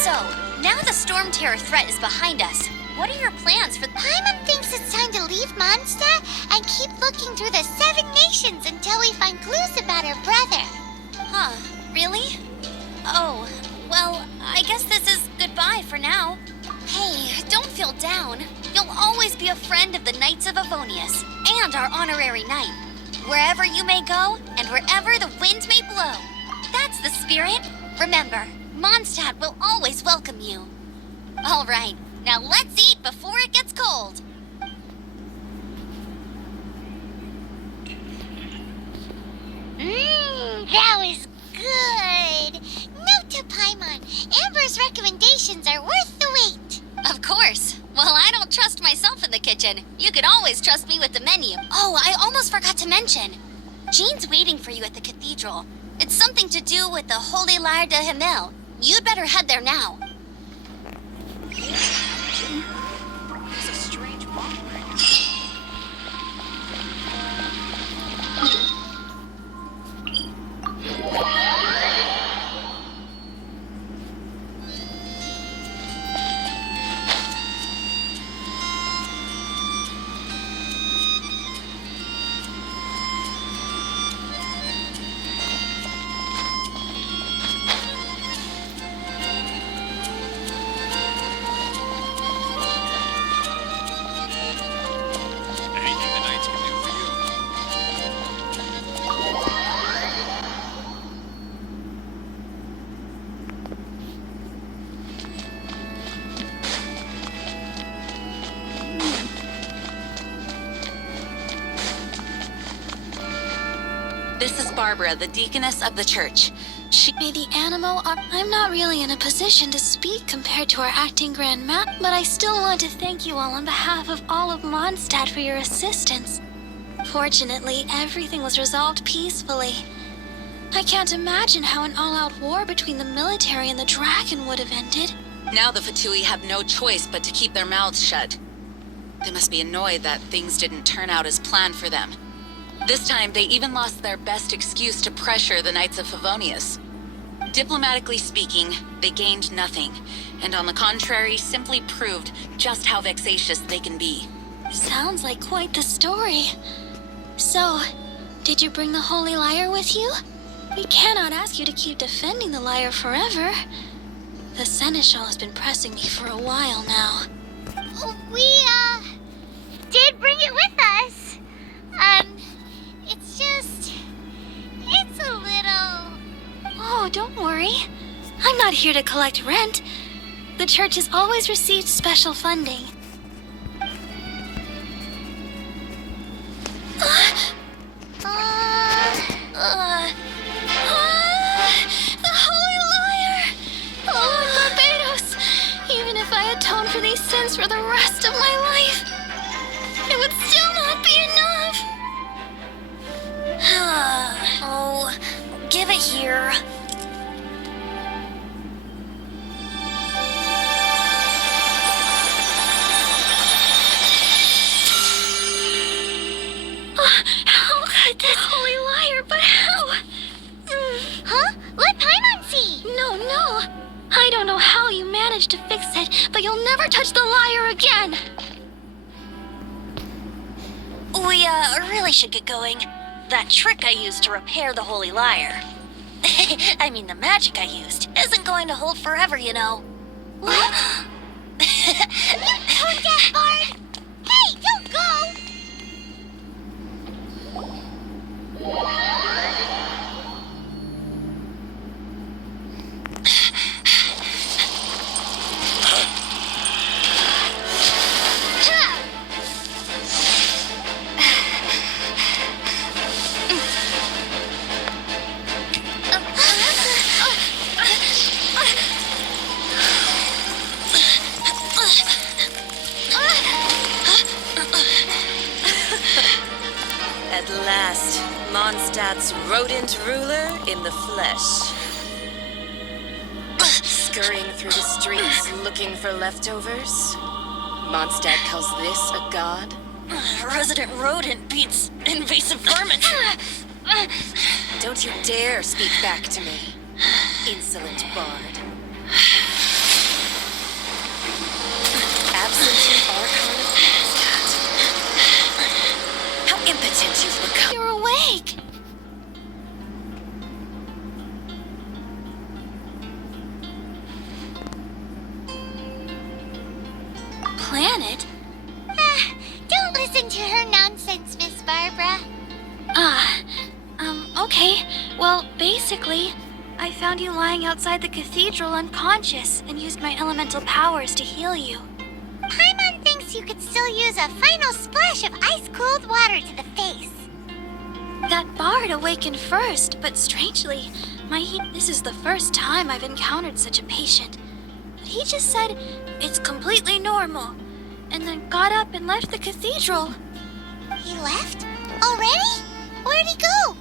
So, now the storm terror threat is behind us. What are your plans for... Paimon thinks it's time to leave Mondstadt and keep looking through the 7 nations until we find clues about her brother. Huh, really? Oh, well, I guess this is goodbye for now. Hey, don't feel down. You'll always be a friend of the Knights of Avonius, and our honorary knight. Wherever you may go, and wherever the wind may blow. That's the spirit. Remember, Mondstadt will always welcome you. All right, now let's eat before it gets cold. That was good. Note to Paimon, Amber's recommendations are worth the wait. Of course. Well, I don't trust myself in the kitchen. You could always trust me with the menu. Oh, I almost forgot to mention. Jean's waiting for you at the cathedral. It's something to do with the Holy Lyre de Himmel. You'd better head there now. There's a strange mockery. Anything the Knights can do for you? This is Barbara, the deaconess of the church. May the Animo, I'm not really in a position to speak compared to our acting grand but I still want to thank you all on behalf of all of Mondstadt for your assistance. Fortunately, everything was resolved peacefully. I can't imagine how an all-out war between the military and the dragon would have ended. Now the Fatui have no choice but to keep their mouths shut. They must be annoyed that things didn't turn out as planned for them. This time, they even lost their best excuse to pressure the Knights of Favonius. Diplomatically speaking, they gained nothing, and on the contrary, simply proved just how vexatious they can be. Sounds like quite the story. So, did you bring the Holy Lyre with you? We cannot ask you to keep defending the lyre forever. The Seneschal has been pressing me for a while now. We, did bring it with us. It's a little... Oh, don't worry. I'm not here to collect rent. The church has always received special funding. The Holy Lyre! Lord Barbados! Even if I atone for these sins for the rest of my life, it would still not be enough. Oh, give it here. How could this Holy Lyre, but how? Huh? Let Paimon see! No. I don't know how you managed to fix it, but you'll never touch the lyre again. We, really should get going. That trick I used to repair the Holy Lyre. I mean, the magic I used isn't going to hold forever, you know. What? Tone deaf, Bard! Hey, don't go! At last, Mondstadt's rodent ruler in the flesh. Scurrying through the streets looking for leftovers? Mondstadt calls this a god? Resident rodent beats invasive vermin. Don't you dare speak back to me, insolent bard. planet. Don't listen to her nonsense, Miss Barbara. Okay. Well, basically, I found you lying outside the cathedral unconscious and used my elemental powers to heal you. Paimon thinks you could still use a final splash of ice-cold water to the face. That bard awakened first, but strangely, this is the first time I've encountered such a patient. But he just said it's completely normal, and then got up and left the cathedral. He left? Already? Where'd he go?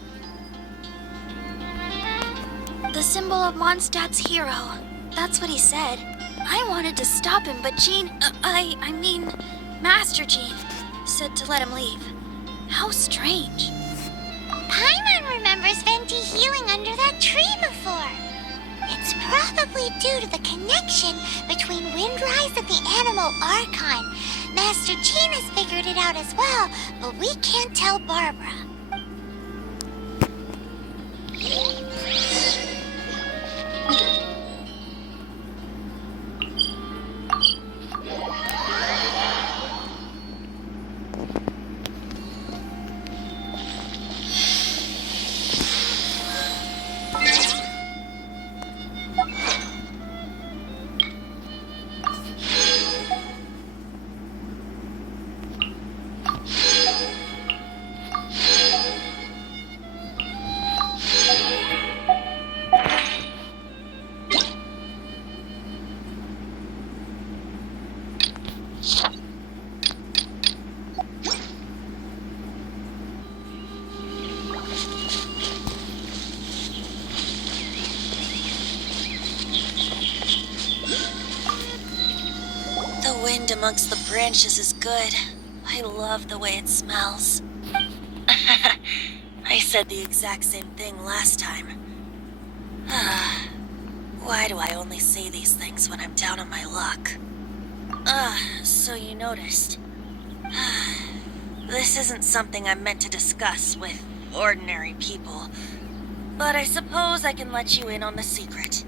The symbol of Mondstadt's hero. That's what he said. I wanted to stop him, but Master Jean said to let him leave. How strange. Paimon remembers Venti healing under that tree before. It's probably due to the connection between Windrise and the Animal Archon. Master Jean has figured it out as well, but we can't tell Barbara. The wind amongst the branches is good. I love the way it smells. I said the exact same thing last time. Why do I only say these things when I'm down on my luck? So you noticed. This isn't something I'm meant to discuss with ordinary people, but I suppose I can let you in on the secret.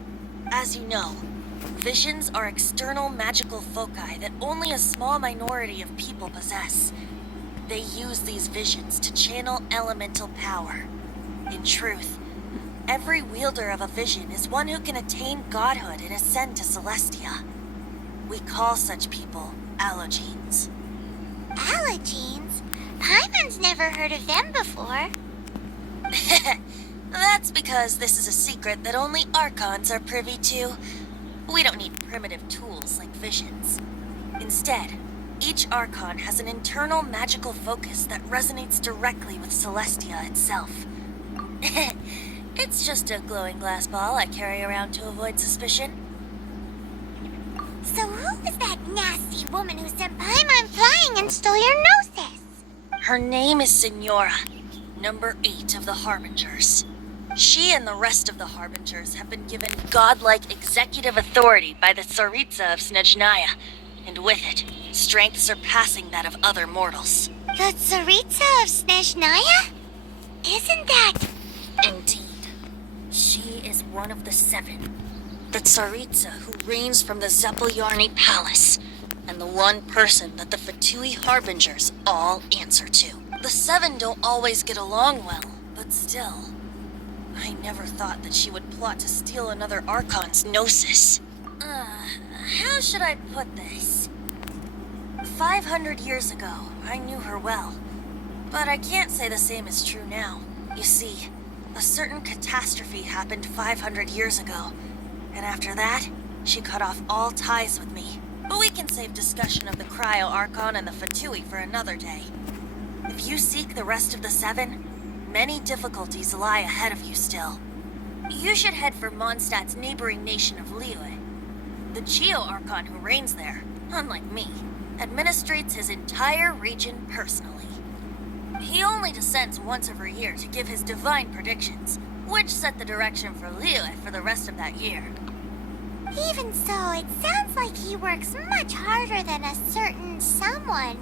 As you know, visions are external magical foci that only a small minority of people possess. They use these visions to channel elemental power. In truth, every wielder of a vision is one who can attain godhood and ascend to Celestia. We call such people allogenes. Allogenes? Paimon's never heard of them before. That's because this is a secret that only Archons are privy to. We don't need primitive tools like visions. Instead, each Archon has an internal magical focus that resonates directly with Celestia itself. It's just a glowing glass ball I carry around to avoid suspicion. So who was that nasty woman who sent Paimon flying and stole your gnosis? Her name is Signora, number 8 of the Harbingers. She and the rest of the Harbingers have been given godlike executive authority by the Tsaritsa of Snezhnaya, and with it, strength surpassing that of other mortals. The Tsaritsa of Snezhnaya? Isn't that... Indeed. She is one of the 7. The Tsaritsa who reigns from the Zeppeljorni Palace, and the one person that the Fatui Harbingers all answer to. The 7 don't always get along well, but still... I never thought that she would plot to steal another Archon's gnosis. How should I put this? 500 years ago, I knew her well. But I can't say the same is true now. You see, a certain catastrophe happened 500 years ago. And after that, she cut off all ties with me. But we can save discussion of the Cryo Archon and the Fatui for another day. If you seek the rest of the 7, many difficulties lie ahead of you still. You should head for Mondstadt's neighboring nation of Liyue. The Geo-Archon who reigns there, unlike me, administrates his entire region personally. He only descends once every year to give his divine predictions, which set the direction for Liyue for the rest of that year. Even so, it sounds like he works much harder than a certain someone.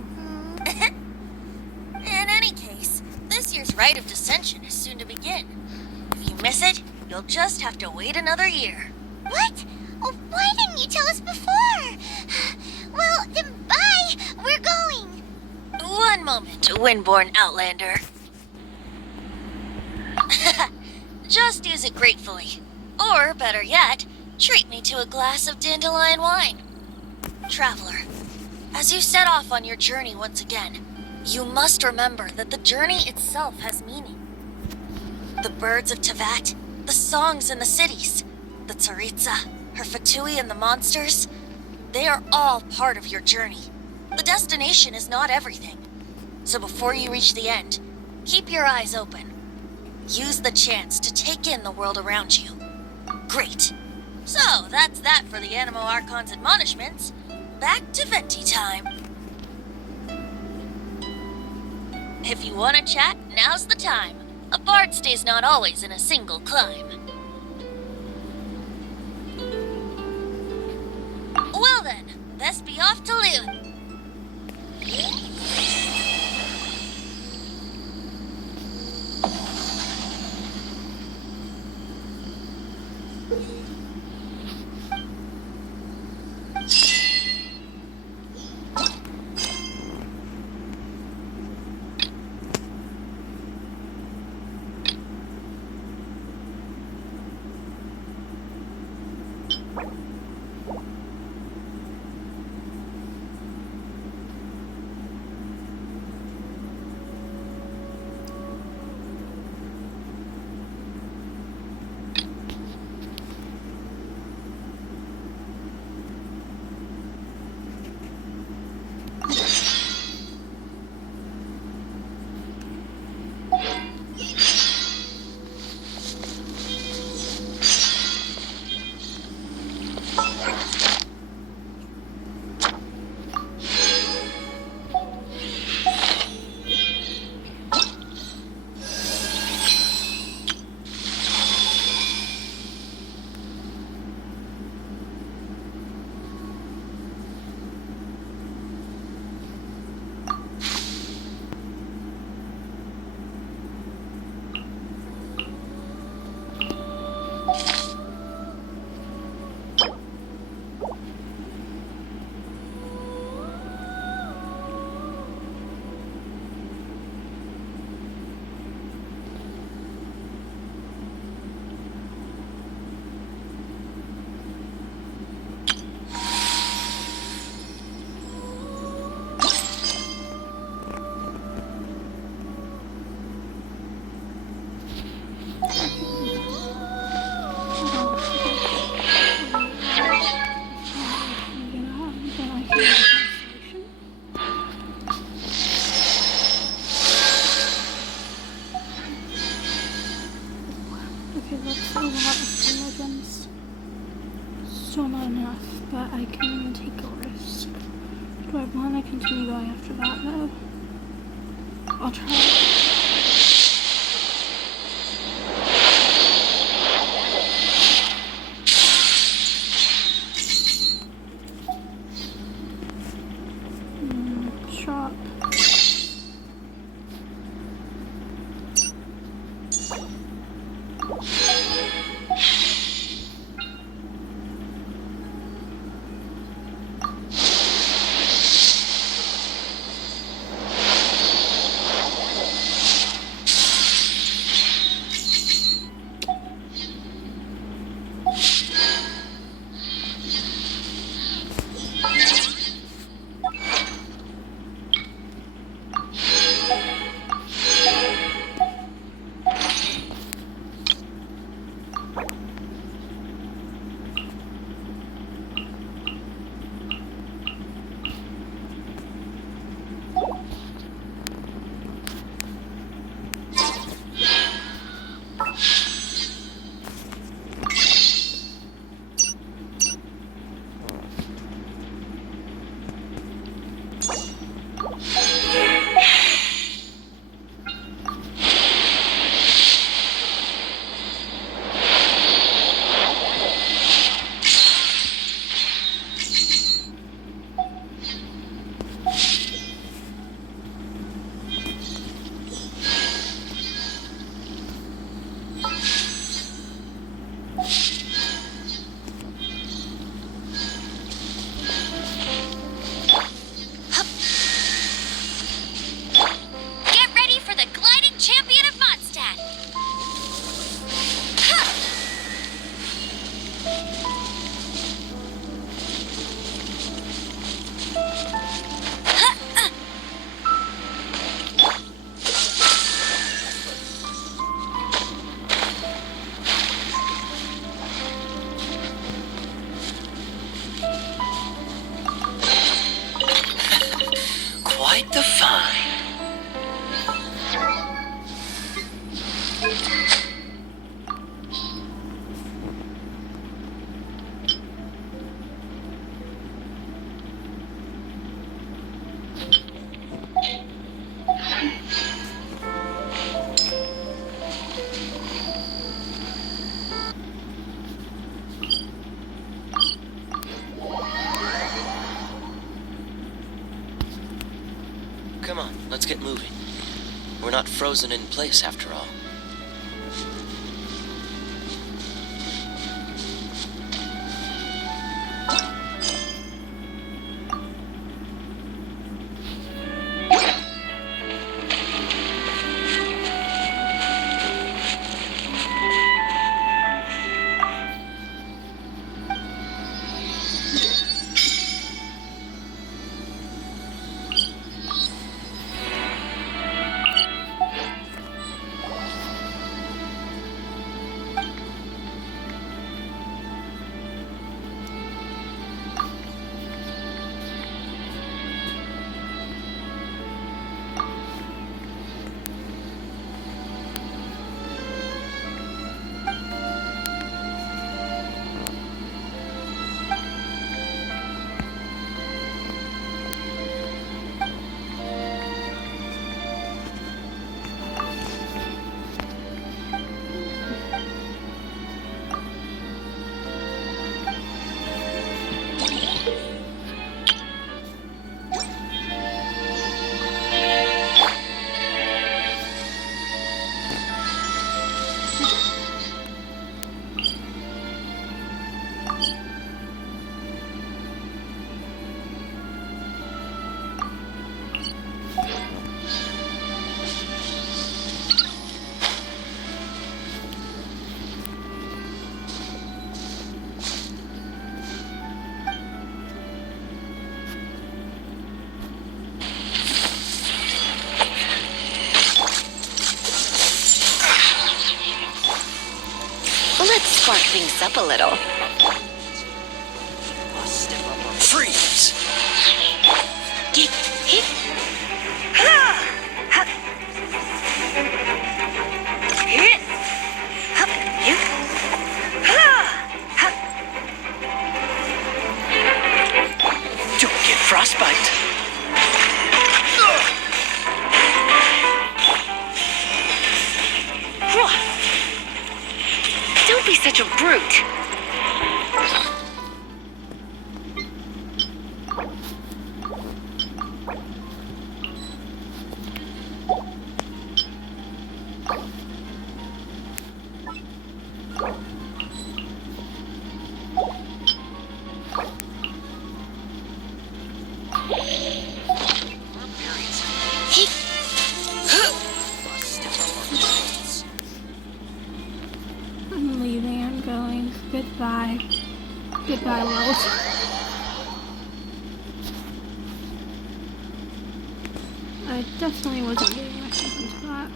In any case, this year's Rite of Descension is soon to begin. If you miss it, you'll just have to wait another year. What? Oh, why didn't you tell us before? Well, then bye. moment, Windborn Outlander. Just use it gratefully. Or, better yet, treat me to a glass of dandelion wine. Traveler, as you set off on your journey once again, you must remember that the journey itself has meaning. The birds of Tevat, the songs in the cities, the Tsaritsa, her Fatui and the monsters, they are all part of your journey. The destination is not everything. So before you reach the end, keep your eyes open. Use the chance to take in the world around you. Great. So, that's that for the Animo Archon's admonishments. Back to Venti time. If you want to chat, now's the time. A bard stays not always in a single climb. Well then, best be off to Lune. Okay, that's a lot of legends. Still not enough, but I can take a risk. Do I want to continue going after that though? I'll try. Shop. Define. Come on, let's get moving. We're not frozen in place after all. Let's spark things up a little. Freeze! Get hit. Don't get frostbite. Don't be such a brute. I'm leaving, I'm going. Goodbye. Goodbye, world. I definitely wasn't getting myself into that.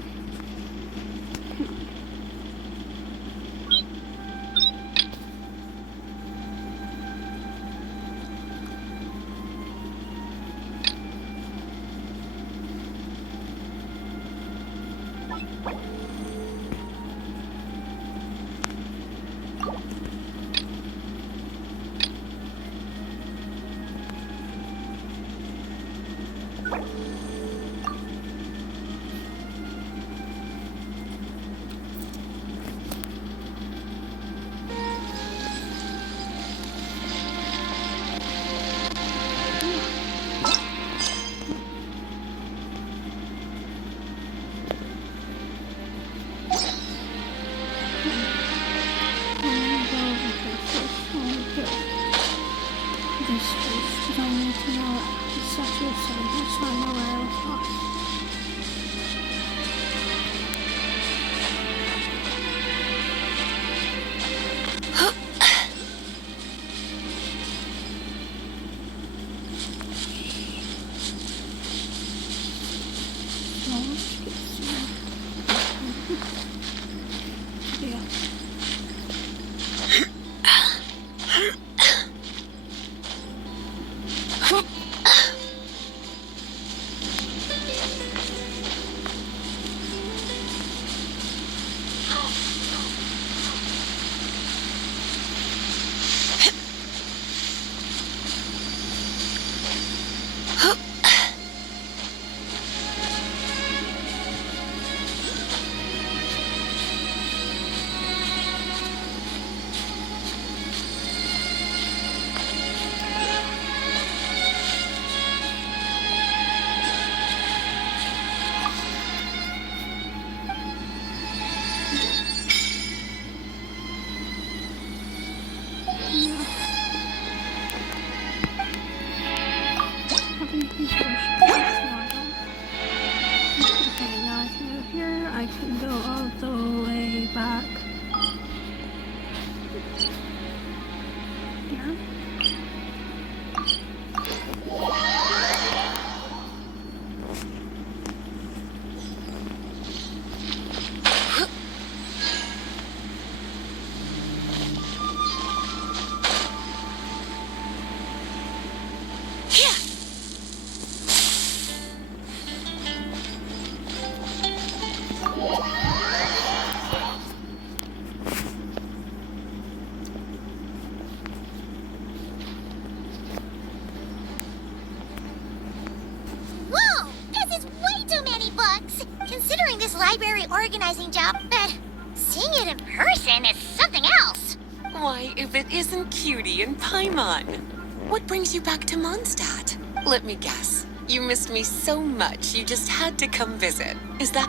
this library organizing job, but seeing it in person is something else. Why, if it isn't Cutie and Paimon. What brings you back to Mondstadt? Let me guess. You missed me so much you just had to come visit. Is that...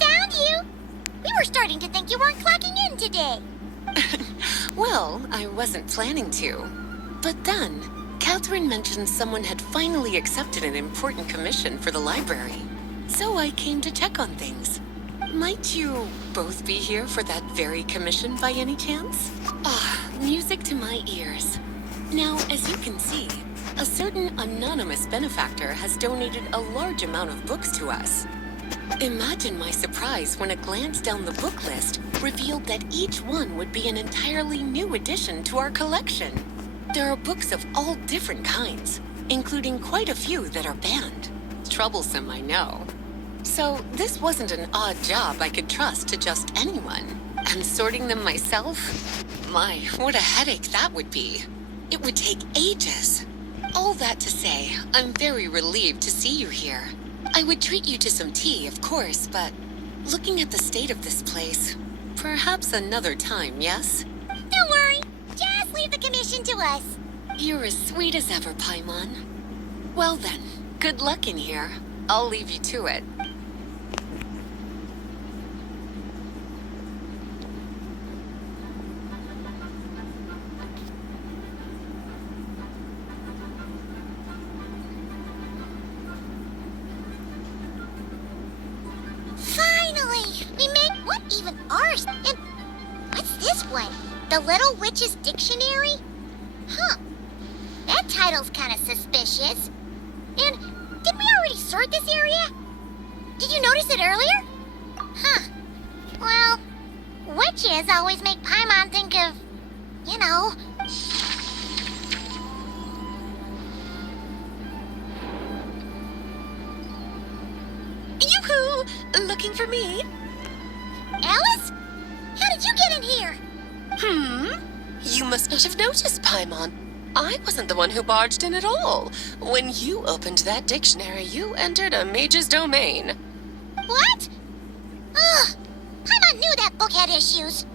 Found you! We were starting to think you weren't clocking in today. Well, I wasn't planning to. But then, Catherine mentioned someone had finally accepted an important commission for the library. So I came to check on things. Might you both be here for that very commission by any chance? Ah, music to my ears. Now, as you can see, a certain anonymous benefactor has donated a large amount of books to us. Imagine my surprise when a glance down the book list revealed that each one would be an entirely new addition to our collection. There are books of all different kinds, including quite a few that are banned. Troublesome, I know. So this wasn't an odd job I could trust to just anyone. And sorting them myself? My, what a headache that would be. It would take ages. All that to say, I'm very relieved to see you here. I would treat you to some tea, of course, but looking at the state of this place, perhaps another time, yes? Don't worry, just leave the commission to us. You're as sweet as ever, Paimon. Well then, good luck in here. I'll leave you to it. Finally! We made what even ours? And what's this one? The Little Witch's Dictionary? Huh. That title's kind of suspicious. And did we already sort this area? Did you notice it earlier? Huh. Well, witches always make Paimon think of, you know. Yoo-hoo! Looking for me? Alice? How did you get in here? You must not have noticed, Paimon. I wasn't the one who barged in at all. When you opened that dictionary, you entered a mage's domain. What? Ugh. Paimon knew that book had issues.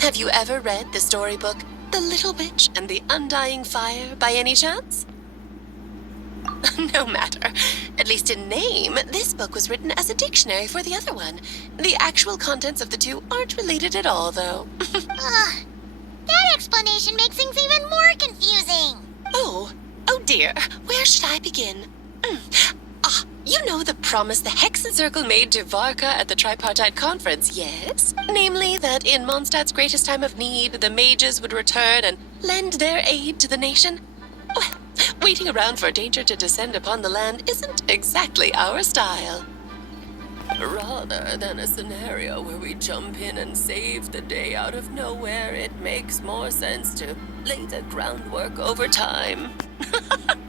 Have you ever read the storybook, The Little Witch and the Undying Fire, by any chance? No matter. At least in name, this book was written as a dictionary for the other one. The actual contents of the two aren't related at all, though. Ugh. That explanation makes things even more confusing. Oh dear. Where should I begin? You know the promise the Hexen Circle made to Varka at the Tripartite Conference, yes? Namely, that in Mondstadt's greatest time of need, the mages would return and lend their aid to the nation? Well, waiting around for danger to descend upon the land isn't exactly our style. Rather than a scenario where we jump in and save the day out of nowhere, it makes more sense to lay the groundwork over time.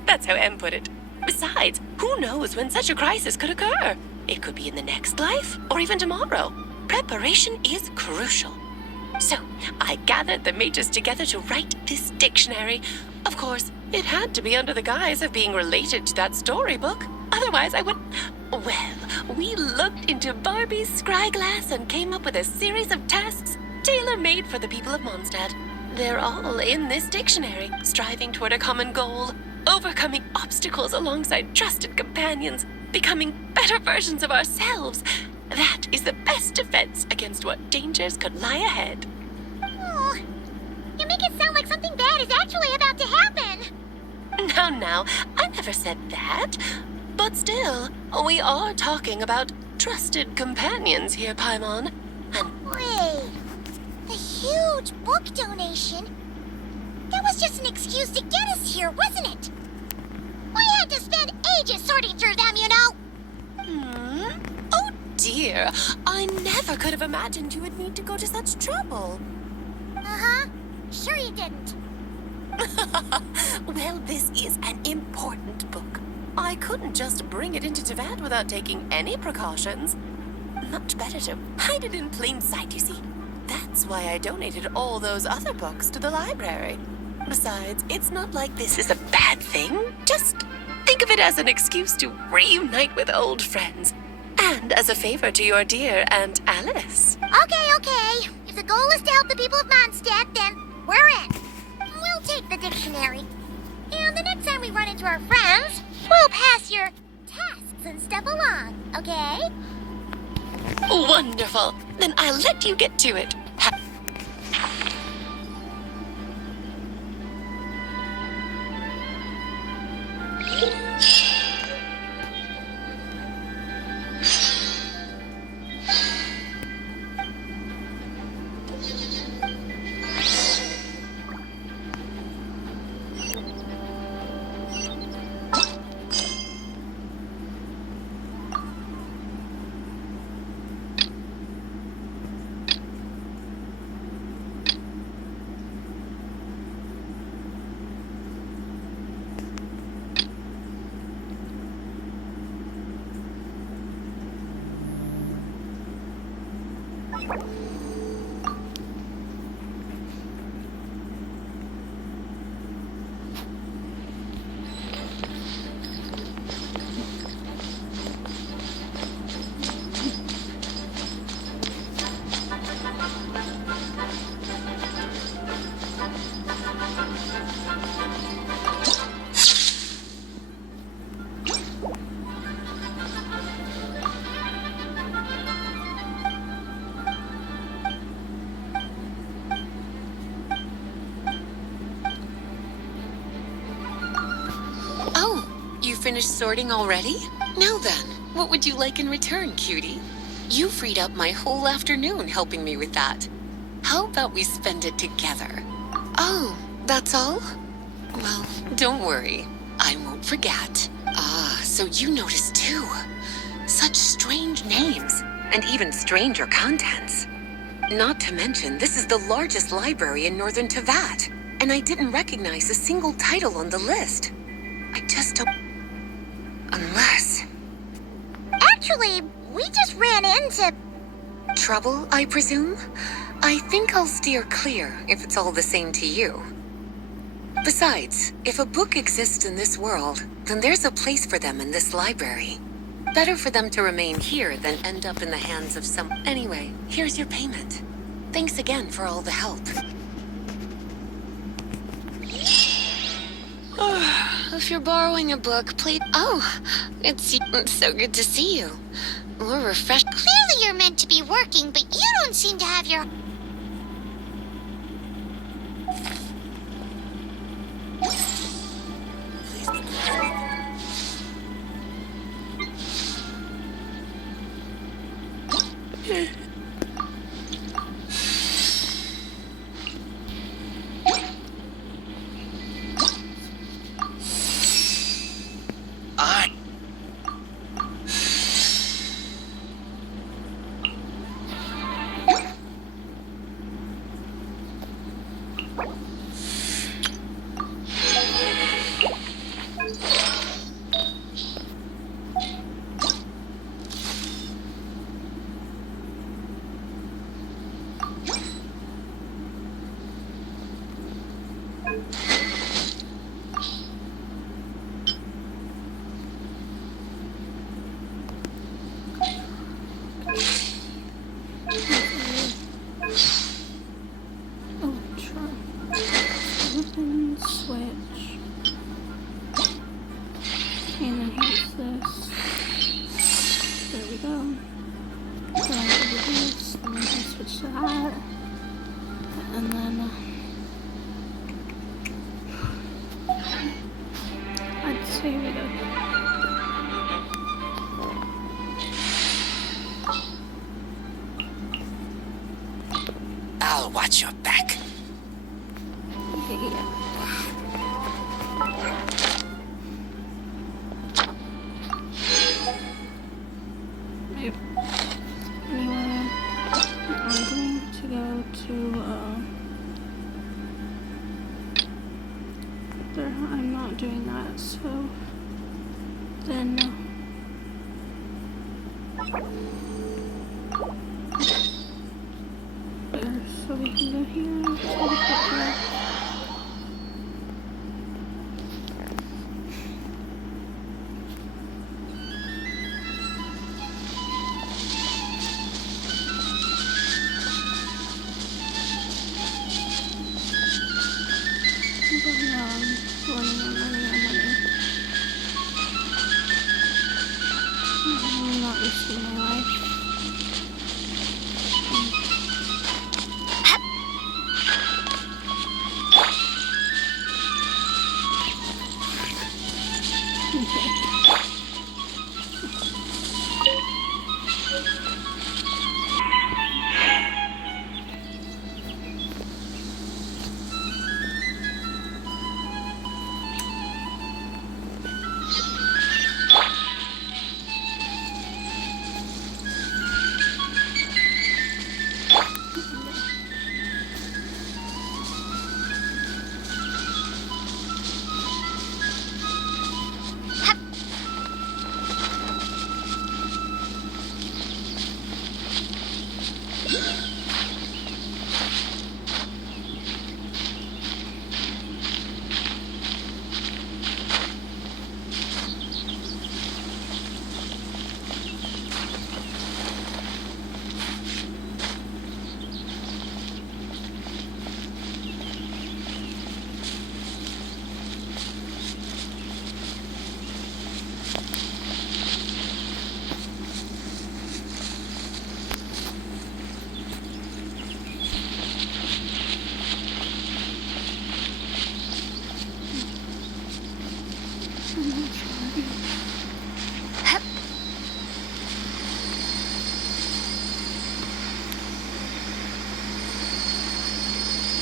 That's how M put it. Besides, who knows when such a crisis could occur? It could be in the next life, or even tomorrow. Preparation is crucial. So, I gathered the mages together to write this dictionary. Of course, it had to be under the guise of being related to that storybook. Otherwise, I would... Well, we looked into Barbie's scryglass and came up with a series of tasks tailor-made for the people of Mondstadt. They're all in this dictionary, striving toward a common goal, overcoming obstacles alongside trusted companions, becoming better versions of ourselves. That is the best defense against what dangers could lie ahead. Oh, you make it sound like something bad is actually about to happen. Now, I never said that. But still, we are talking about trusted companions here, Paimon. And Wait, the huge book donation? That was just an excuse to get us here, wasn't it? We had to spend ages sorting through them, you know. Oh dear, I never could have imagined you would need to go to such trouble. Uh-huh. Sure you didn't. Well, this is an important book. I couldn't just bring it into Teyvat without taking any precautions. Much better to hide it in plain sight, you see. That's why I donated all those other books to the library. Besides, it's not like this is a bad thing. Just think of it as an excuse to reunite with old friends. And as a favor to your dear Aunt Alice. Okay. If the goal is to help the people of Mondstadt, then we're in. We'll take the dictionary. And the next time we run into our friends, we'll pass your tasks and stuff along, okay? Wonderful. Then I'll let you get to it. Oh, you finished sorting already? Now then, what would you like in return, cutie? You freed up my whole afternoon helping me with that. How about we spend it together? Oh, that's all? Well, don't worry. I won't forget. Ah, so you noticed too. Such strange names, and even stranger contents. Not to mention, this is the largest library in Northern Tevat, and I didn't recognize a single title on the list. I just don't... Unless... Actually, we just ran into... Trouble, I presume? I think I'll steer clear if it's all the same to you. Besides, if a book exists in this world, then there's a place for them in this library. Better for them to remain here than end up in the hands of some... Anyway, here's your payment. Thanks again for all the help. If you're borrowing a book, please... Oh, it's so good to see you. We're refreshed. Clearly you're meant to be working, but you don't seem to have your... I... Ultra. Open switch. And then here's this. There we go. Then I do this, then we can switch to that. And then I'd say we go. I'll watch your back. Yeah. Yep. Anyway, I'm going to go to, there, I'm not doing that, so then, there, so we can go here, to the picture. But no, I'm running. I'm not risking my life.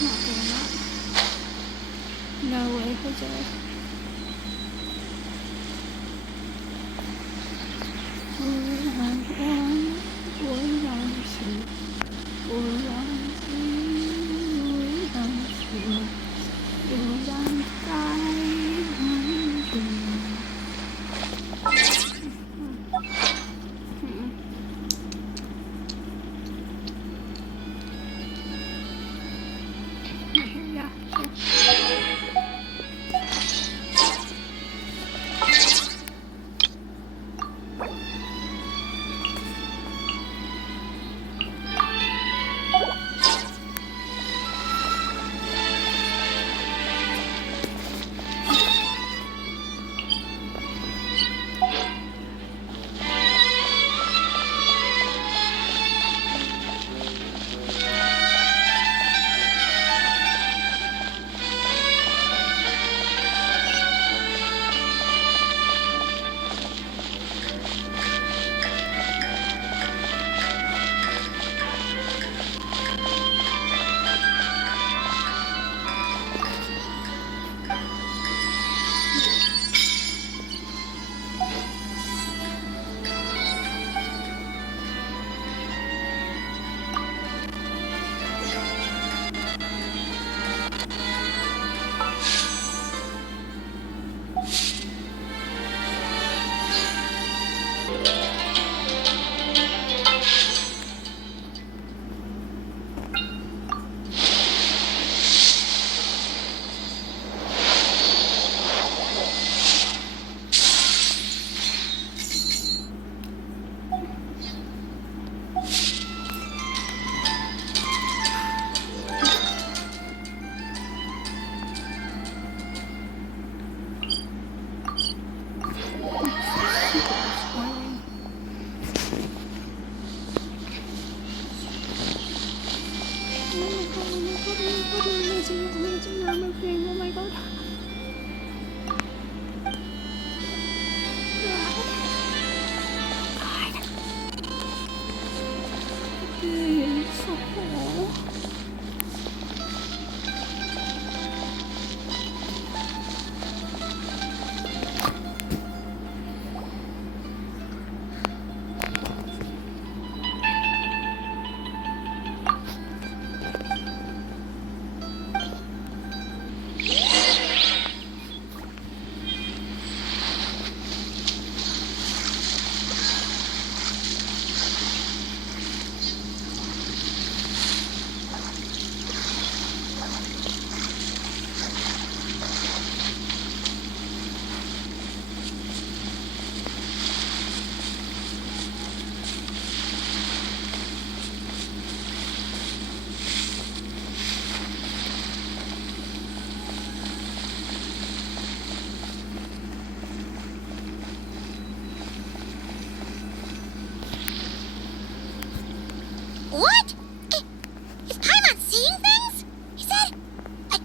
Not doing that. No way, Jose. Yeah.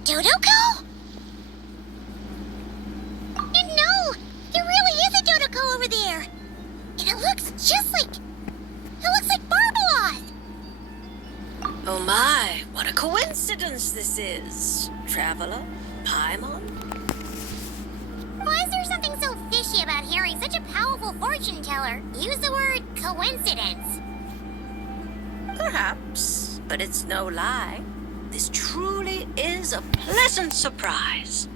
Dodoko? And no! There really is a Dodoko over there! And it looks just like... It looks like Barbaroth! Oh my, what a coincidence this is. Traveler, Paimon. Why is there something so fishy about hearing such a powerful fortune teller use the word coincidence? Perhaps, but it's no lie. This truly is a pleasant surprise.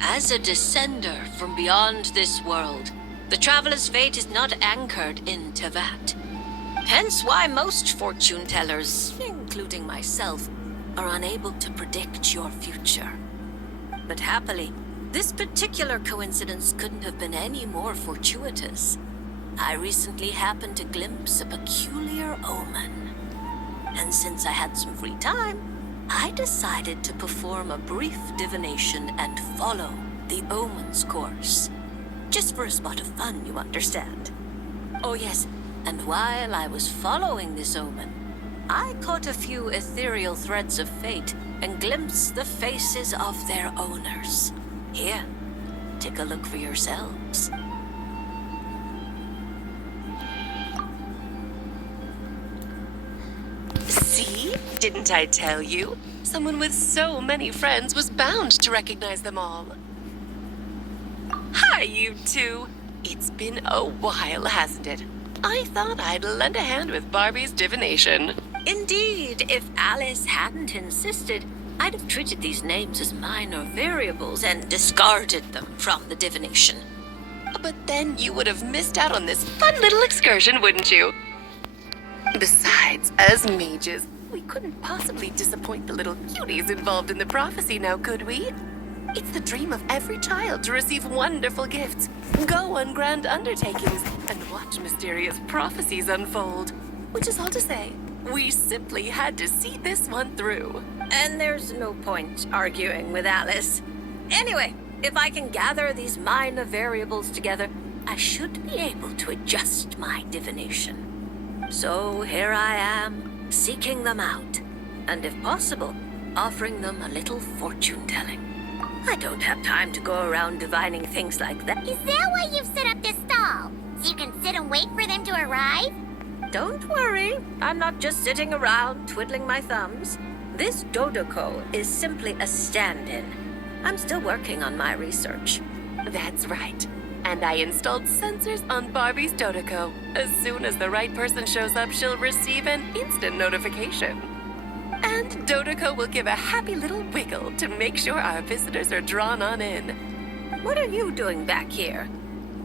As a descender from beyond this world, the traveler's fate is not anchored in Tevat. Hence why most fortune tellers, including myself, are unable to predict your future. But happily, this particular coincidence couldn't have been any more fortuitous. I recently happened to glimpse a peculiar omen. And since I had some free time, I decided to perform a brief divination and follow the omen's course. Just for a spot of fun, you understand. Oh yes, and while I was following this omen, I caught a few ethereal threads of fate and glimpsed the faces of their owners. Here, take a look for yourselves. See? Didn't I tell you? Someone with so many friends was bound to recognize them all. Hi, you two. It's been a while, hasn't it? I thought I'd lend a hand with Barbie's divination. Indeed, if Alice hadn't insisted, I'd have treated these names as minor variables and discarded them from the divination. But then you would have missed out on this fun little excursion, wouldn't you? Besides, as mages, we couldn't possibly disappoint the little cuties involved in the prophecy now, could we? It's the dream of every child to receive wonderful gifts, go on grand undertakings, and watch mysterious prophecies unfold. Which is all to say, we simply had to see this one through. And there's no point arguing with Alice. Anyway, if I can gather these minor variables together, I should be able to adjust my divination. So here I am, seeking them out, and if possible, offering them a little fortune-telling. I don't have time to go around divining things like that. Is that why you've set up this stall? So you can sit and wait for them to arrive? Don't worry, I'm not just sitting around twiddling my thumbs. This Dodoko is simply a stand-in. I'm still working on my research. That's right. And I installed sensors on Barbie's Dodoko. As soon as the right person shows up, she'll receive an instant notification. And Dodoko will give a happy little wiggle to make sure our visitors are drawn on in. What are you doing back here?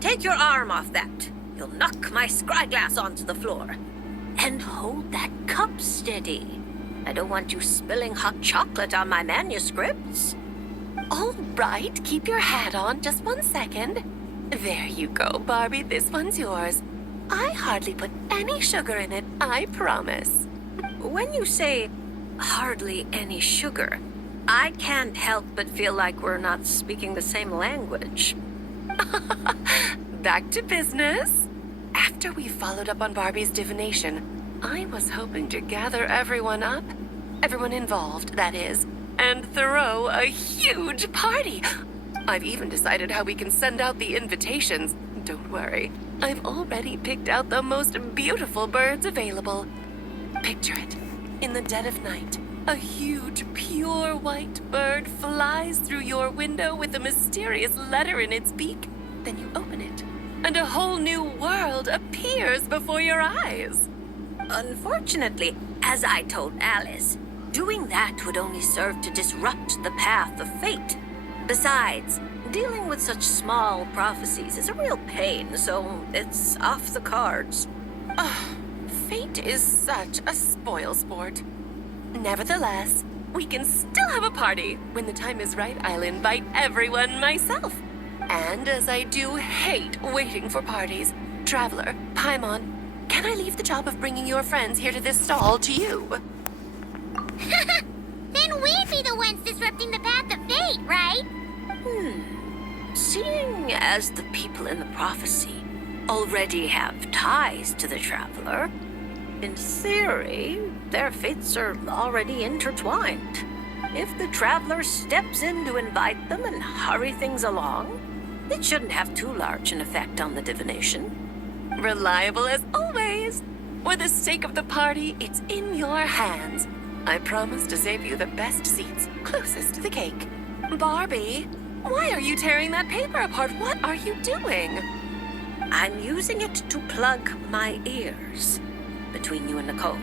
Take your arm off that. You'll knock my scryglass onto the floor. And hold that cup steady. I don't want you spilling hot chocolate on my manuscripts. All right, keep your hat on. Just 1 second. There you go, Barbie. This one's yours. I hardly put any sugar in it, I promise. When you say hardly any sugar, I can't help but feel like we're not speaking the same language. Back to business. After we followed up on Barbie's divination, I was hoping to gather everyone up. Everyone involved, that is, and throw a huge party. I've even decided how we can send out the invitations. Don't worry, I've already picked out the most beautiful birds available. Picture it. In the dead of night, a huge, pure white bird flies through your window with a mysterious letter in its beak. Then you open it, and a whole new world appears before your eyes. Unfortunately, as I told Alice, doing that would only serve to disrupt the path of fate. Besides, dealing with such small prophecies is a real pain, so it's off the cards. Fate is such a spoil sport. Nevertheless, we can still have a party. When the time is right, I'll invite everyone myself. And as I do hate waiting for parties, Traveler, Paimon, can I leave the job of bringing your friends here to this stall to you? Then we'd be the ones disrupting the path of fate, right? Seeing as the people in the prophecy already have ties to the Traveler, in theory, their fates are already intertwined. If the traveler steps in to invite them and hurry things along, it shouldn't have too large an effect on the divination. Reliable as always. For the sake of the party, it's in your hands. I promise to save you the best seats, closest to the cake. Barbie, why are you tearing that paper apart? What are you doing? I'm using it to plug my ears. Between you and Nicole,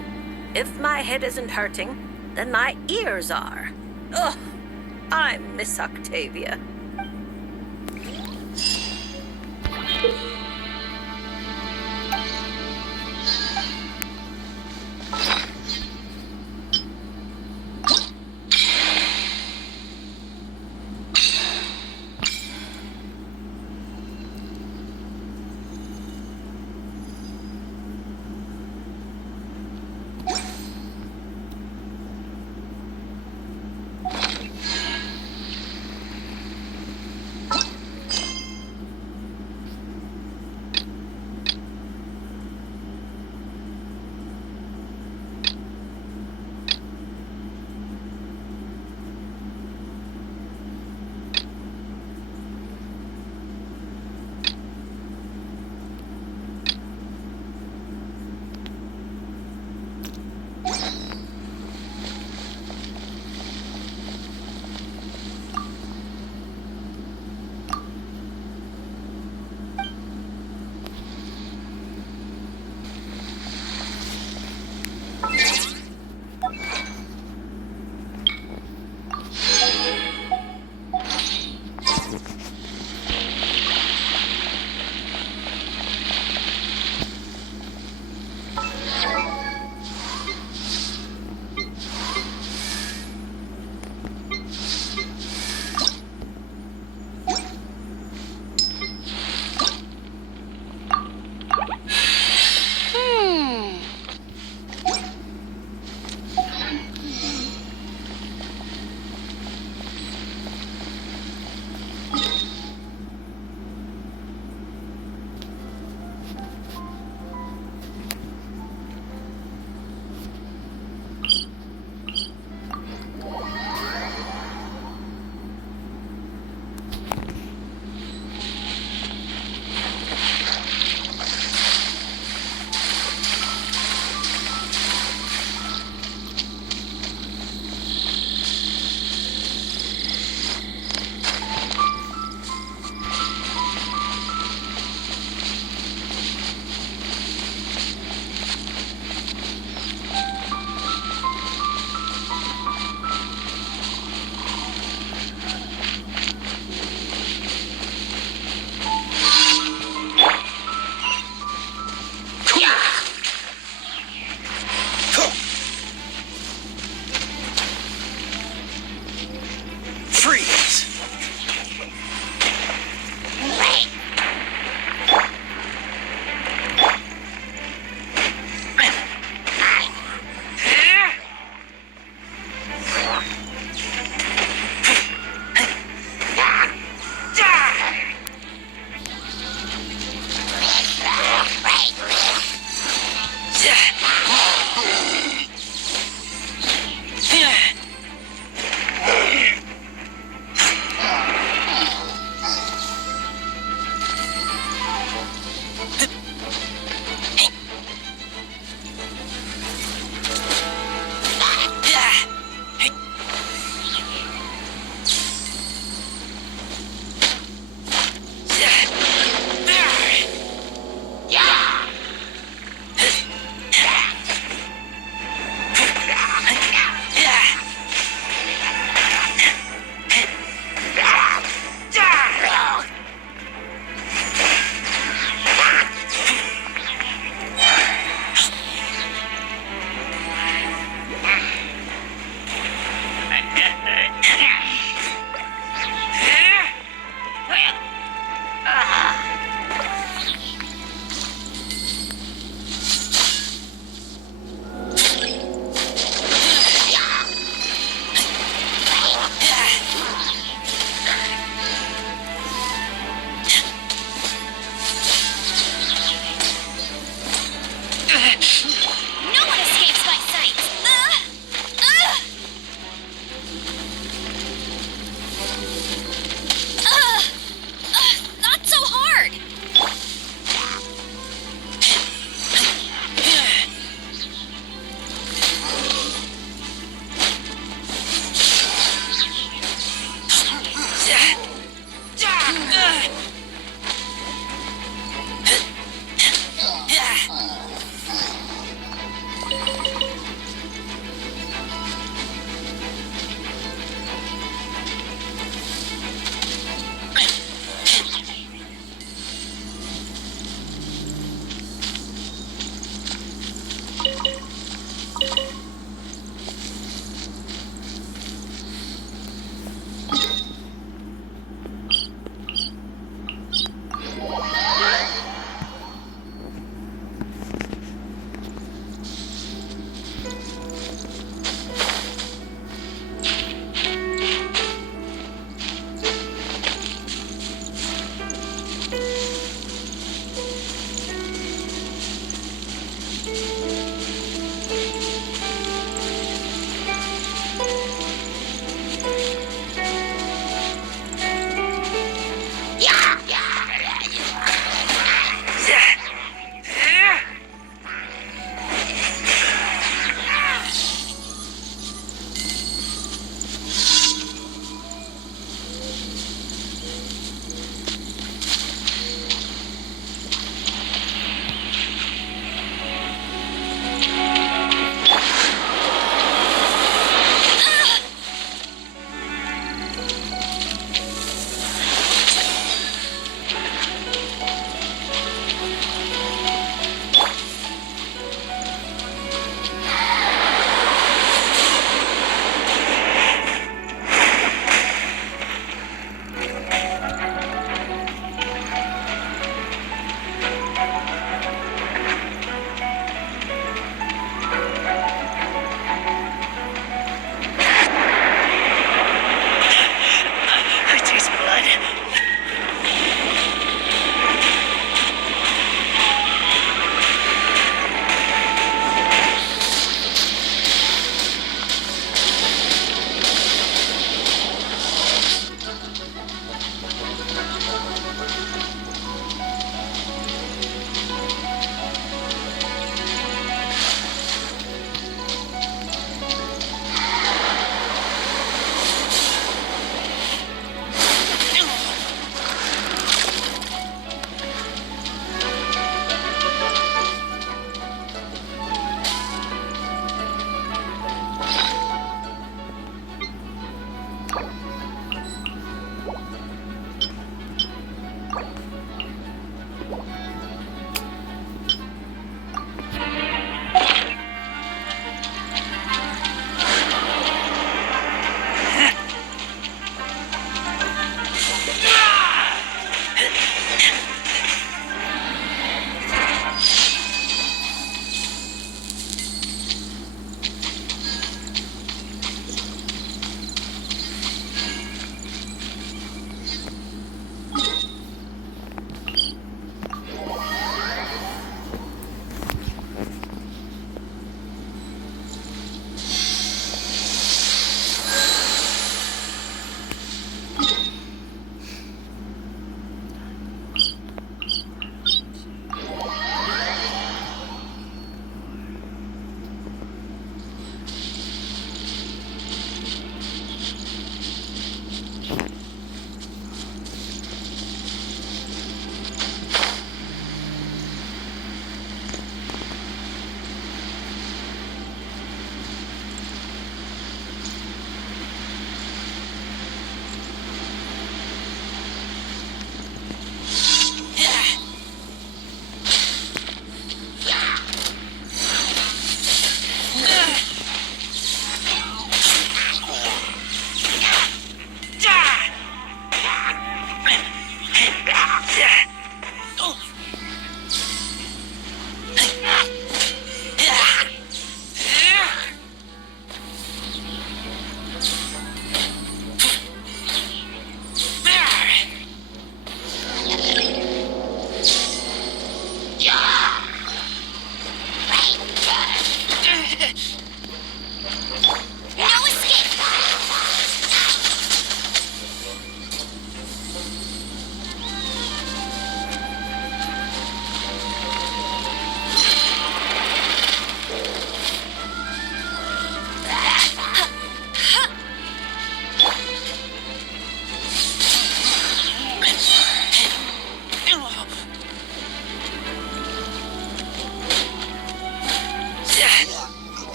if my head isn't hurting, then my ears are. Ugh, I miss Octavia.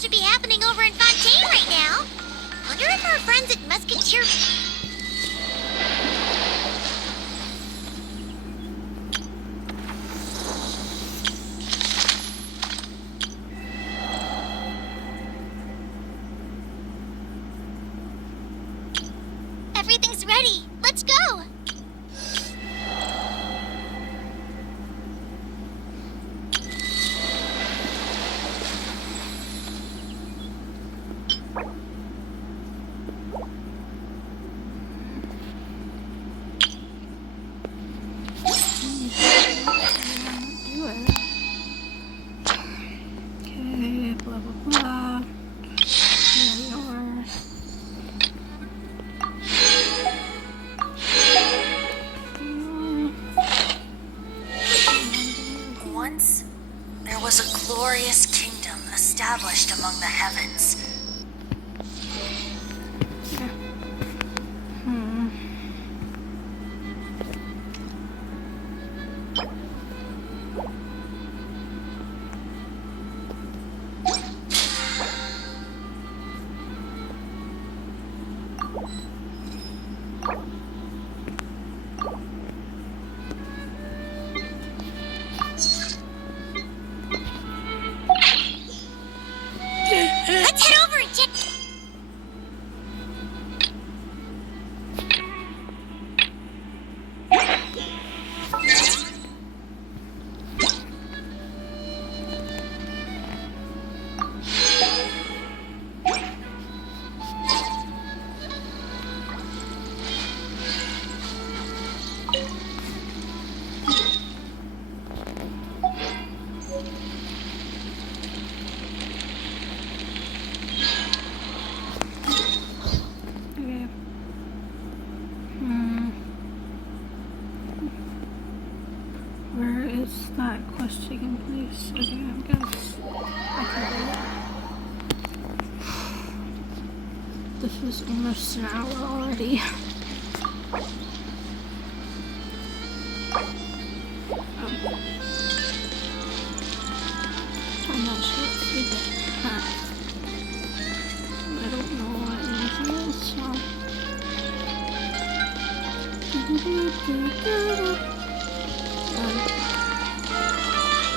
should be happening over in Fontaine right now. Wonder if our friends at Musketeer... Everything's ready. Let's go. Do it. Okay, blah blah blah. Here we are. Once, there was a glorious kingdom established among the heavens. Let's head over and check... Okay. Where is that quest taking place? Okay, I guess I can do it. This is almost an hour already. I'm not sure it's even half. I don't know what anything else, so.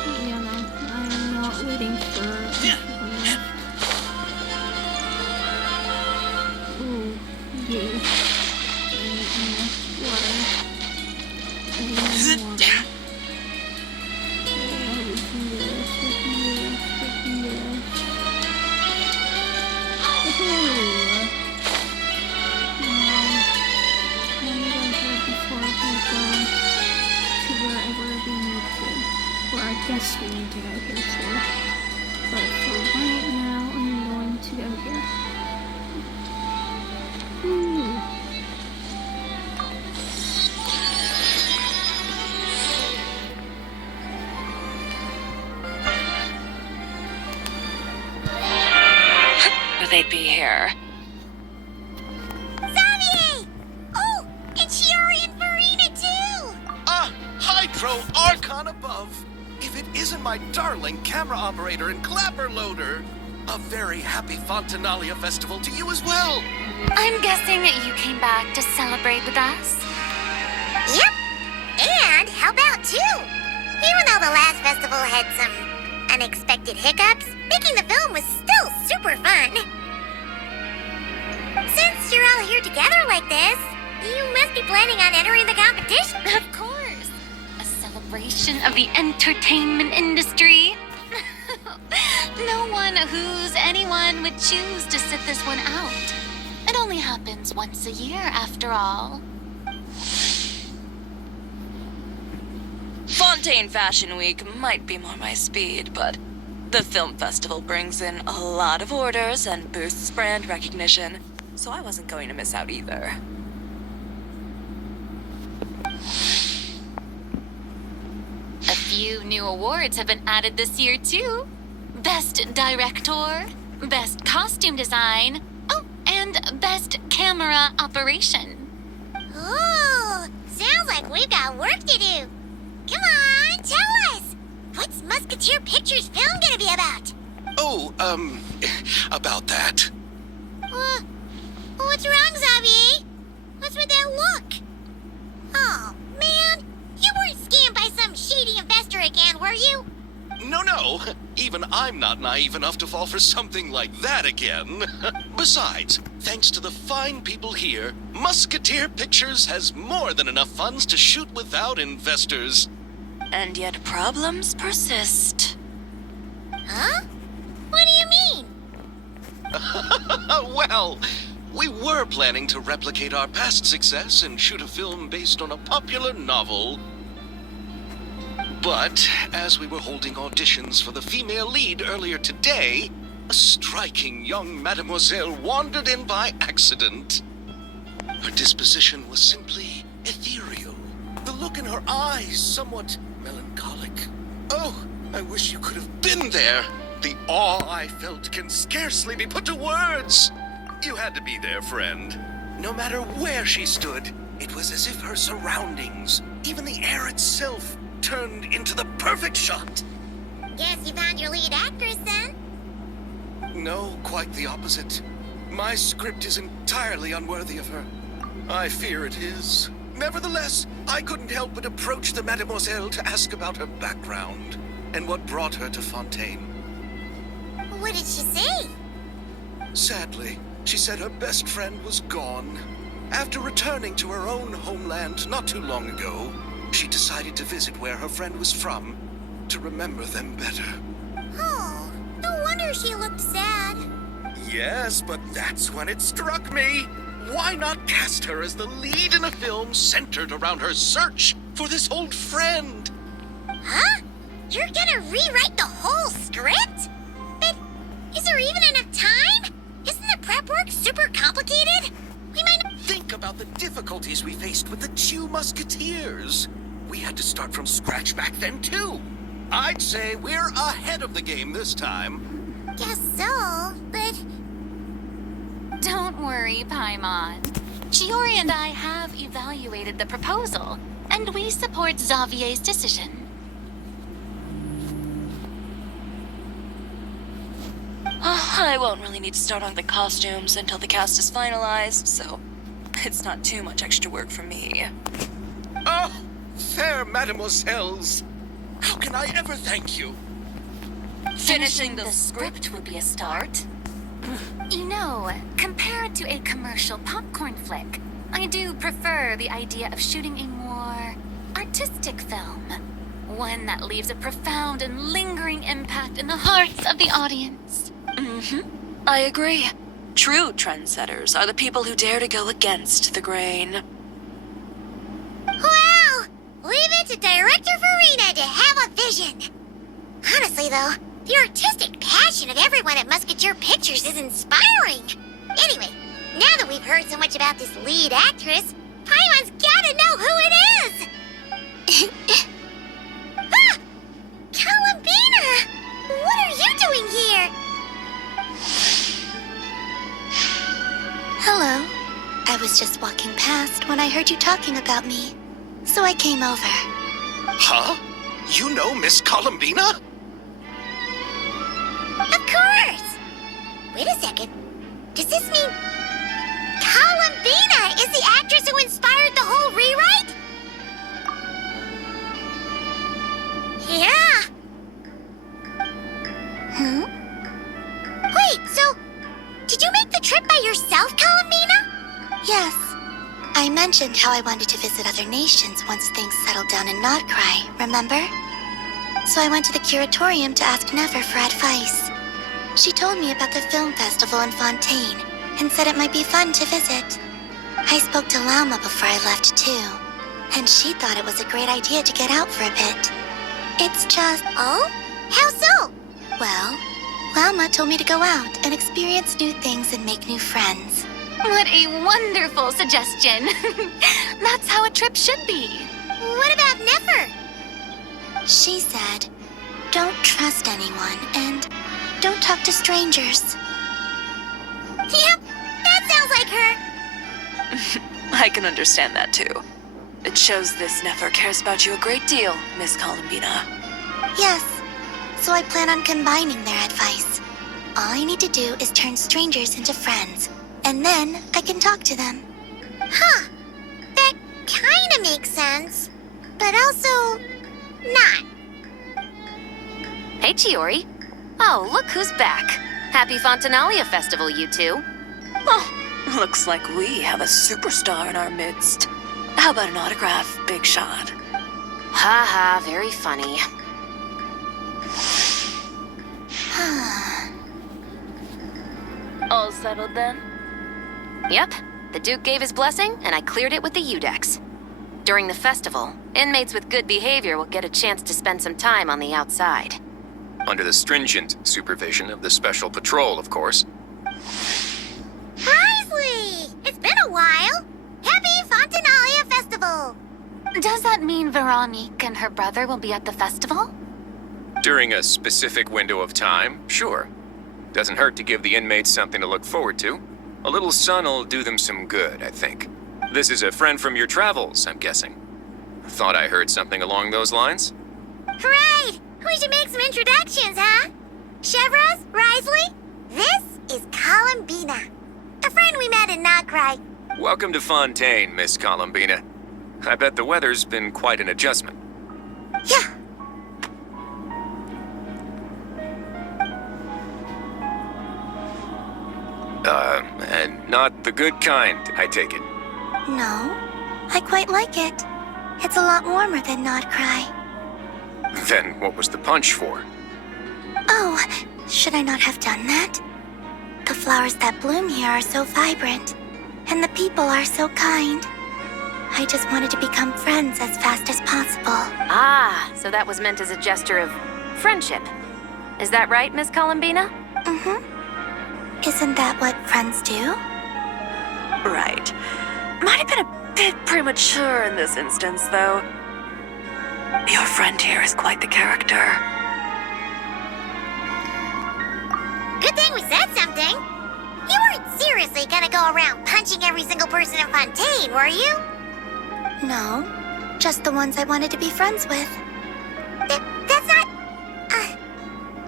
Yeah, no, I'm not waiting for. Ooh, yeah. I need more water. I need more water. Yeah, we can do this, we can do this, we can do this. Woohoo! Let me go here before we go to wherever we need to. Or I guess we need to go here too. But for right now, I'm going to go here. Ooh. They'd be here. Xavier! Oh, it's Yuri and Verena too! Hydro Archon above. If it isn't my darling camera operator and clapper loader. A very happy Fontanalia festival to you as well. I'm guessing you came back to celebrate with us. Yep. And how about two? Even though the last festival had some unexpected hiccups, making the film was still super fun. Since you're all here together like this, you must be planning on entering the competition. Of course. A celebration of the entertainment industry. No one who's anyone would choose to sit this one out. It only happens once a year, after all. Fontaine Fashion Week might be more my speed, but the film festival brings in a lot of orders and boosts brand recognition, so I wasn't going to miss out either. A few new awards have been added this year, too. Best Director, Best Costume Design, oh, and Best Camera Operation. Ooh, sounds like we've got work to do. Come on, tell us. What's Musketeer Pictures film gonna be about? About that. What's wrong, Xavier? What's with that look? Oh, man. You weren't scammed by some shady investor again, were you? No. Even I'm not naive enough to fall for something like that again. Besides, thanks to the fine people here, Musketeer Pictures has more than enough funds to shoot without investors. And yet problems persist. Huh? What do you mean? Well, we were planning to replicate our past success and shoot a film based on a popular novel. But as we were holding auditions for the female lead earlier today, a striking young mademoiselle wandered in by accident. Her disposition was simply ethereal. The look in her eyes somewhat melancholic. Oh, I wish you could have been there. The awe I felt can scarcely be put to words. You had to be there, friend. No matter where she stood, it was as if her surroundings, even the air itself, turned into the perfect shot. Guess you found your lead actress then? No, quite the opposite. My script is entirely unworthy of her. I fear it is. Nevertheless, I couldn't help but approach the mademoiselle to ask about her background and what brought her to Fontaine. What did she say? Sadly, she said her best friend was gone. After returning to her own homeland not too long ago, she decided to visit where her friend was from to remember them better. Oh, no wonder she looked sad. Yes, but that's when it struck me. Why not cast her as the lead in a film centered around her search for this old friend? Huh? You're gonna rewrite the whole script? But is there even enough time? Isn't the prep work super complicated? We might not... Think about the difficulties we faced with the 2 Musketeers. We had to start from scratch back then, too. I'd say we're ahead of the game this time. Guess so, but... Don't worry, Paimon. Chiori and I have evaluated the proposal, and we support Xavier's decision. I won't really need to start on the costumes until the cast is finalized, so it's not too much extra work for me. Oh, fair mademoiselles. How can I ever thank you? Finishing the script would be a start. You know, compared to a commercial popcorn flick, I do prefer the idea of shooting a more artistic film. One that leaves a profound and lingering impact in the hearts of the audience. I agree. True trendsetters are the people who dare to go against the grain. Well, leave it to Director Farina to have a vision. Honestly, though, the artistic passion of everyone at Musketeer Pictures is inspiring. Anyway, now that we've heard so much about this lead actress, Paimon's gotta know who it is! Ah! Columbina! What are you doing here? Hello. I was just walking past when I heard you talking about me, so I came over. Huh? You know Miss Columbina? Of course! Wait a second. Does this mean Columbina is the actress who inspired the whole rewrite? Yeah. Wait, so did you make the trip by yourself, Columbina? Yes. I mentioned how I wanted to visit other nations once things settled down in Nodcry, remember? So I went to the curatorium to ask Never for advice. She told me about the film festival in Fontaine and said it might be fun to visit. I spoke to Lauma before I left too, and she thought it was a great idea to get out for a bit. It's just... Oh? How so? Well, Lauma told me to go out and experience new things and make new friends. What a wonderful suggestion. That's how a trip should be. What about Never? She said, don't trust anyone and don't talk to strangers. Yep, that sounds like her. I can understand that too. It shows this Nefer cares about you a great deal, Miss Columbina. Yes, so I plan on combining their advice. All I need to do is turn strangers into friends, and then I can talk to them. Huh. That kinda makes sense, but also not. Hey, Chiori. Oh, look who's back. Happy Fontanalia Festival, you two. Oh, looks like we have a superstar in our midst. How about an autograph, big shot? Ha ha, very funny. All settled then? Yep, the Duke gave his blessing, and I cleared it with the Udex. During the festival, inmates with good behavior will get a chance to spend some time on the outside. Under the stringent supervision of the Special Patrol, of course. Presley! It's been a while. Happy Fontanalia Festival! Does that mean Veronique and her brother will be at the festival? During a specific window of time, sure. Doesn't hurt to give the inmates something to look forward to. A little sun'll do them some good, I think. This is a friend from your travels, I'm guessing. Thought I heard something along those lines? Right! We should make some introductions, huh? Chevros, Risley, this is Columbina, a friend we met in Nocry. Welcome to Fontaine, Miss Columbina. I bet the weather's been quite an adjustment. Yeah. And not the good kind, I take it. No, I quite like it. It's a lot warmer than Nocry. Then what was the punch for? Oh, should I not have done that? The flowers that bloom here are so vibrant, and the people are so kind. I just wanted to become friends as fast as possible. Ah, so that was meant as a gesture of friendship. Is that right, Miss Columbina? Mm-hmm. Isn't that what friends do? Right. Might have been a bit premature in this instance, though. Your friend here is quite the character. Good thing we said something. You weren't seriously gonna go around punching every single person in Fontaine, were you? No, just the ones I wanted to be friends with. That's not...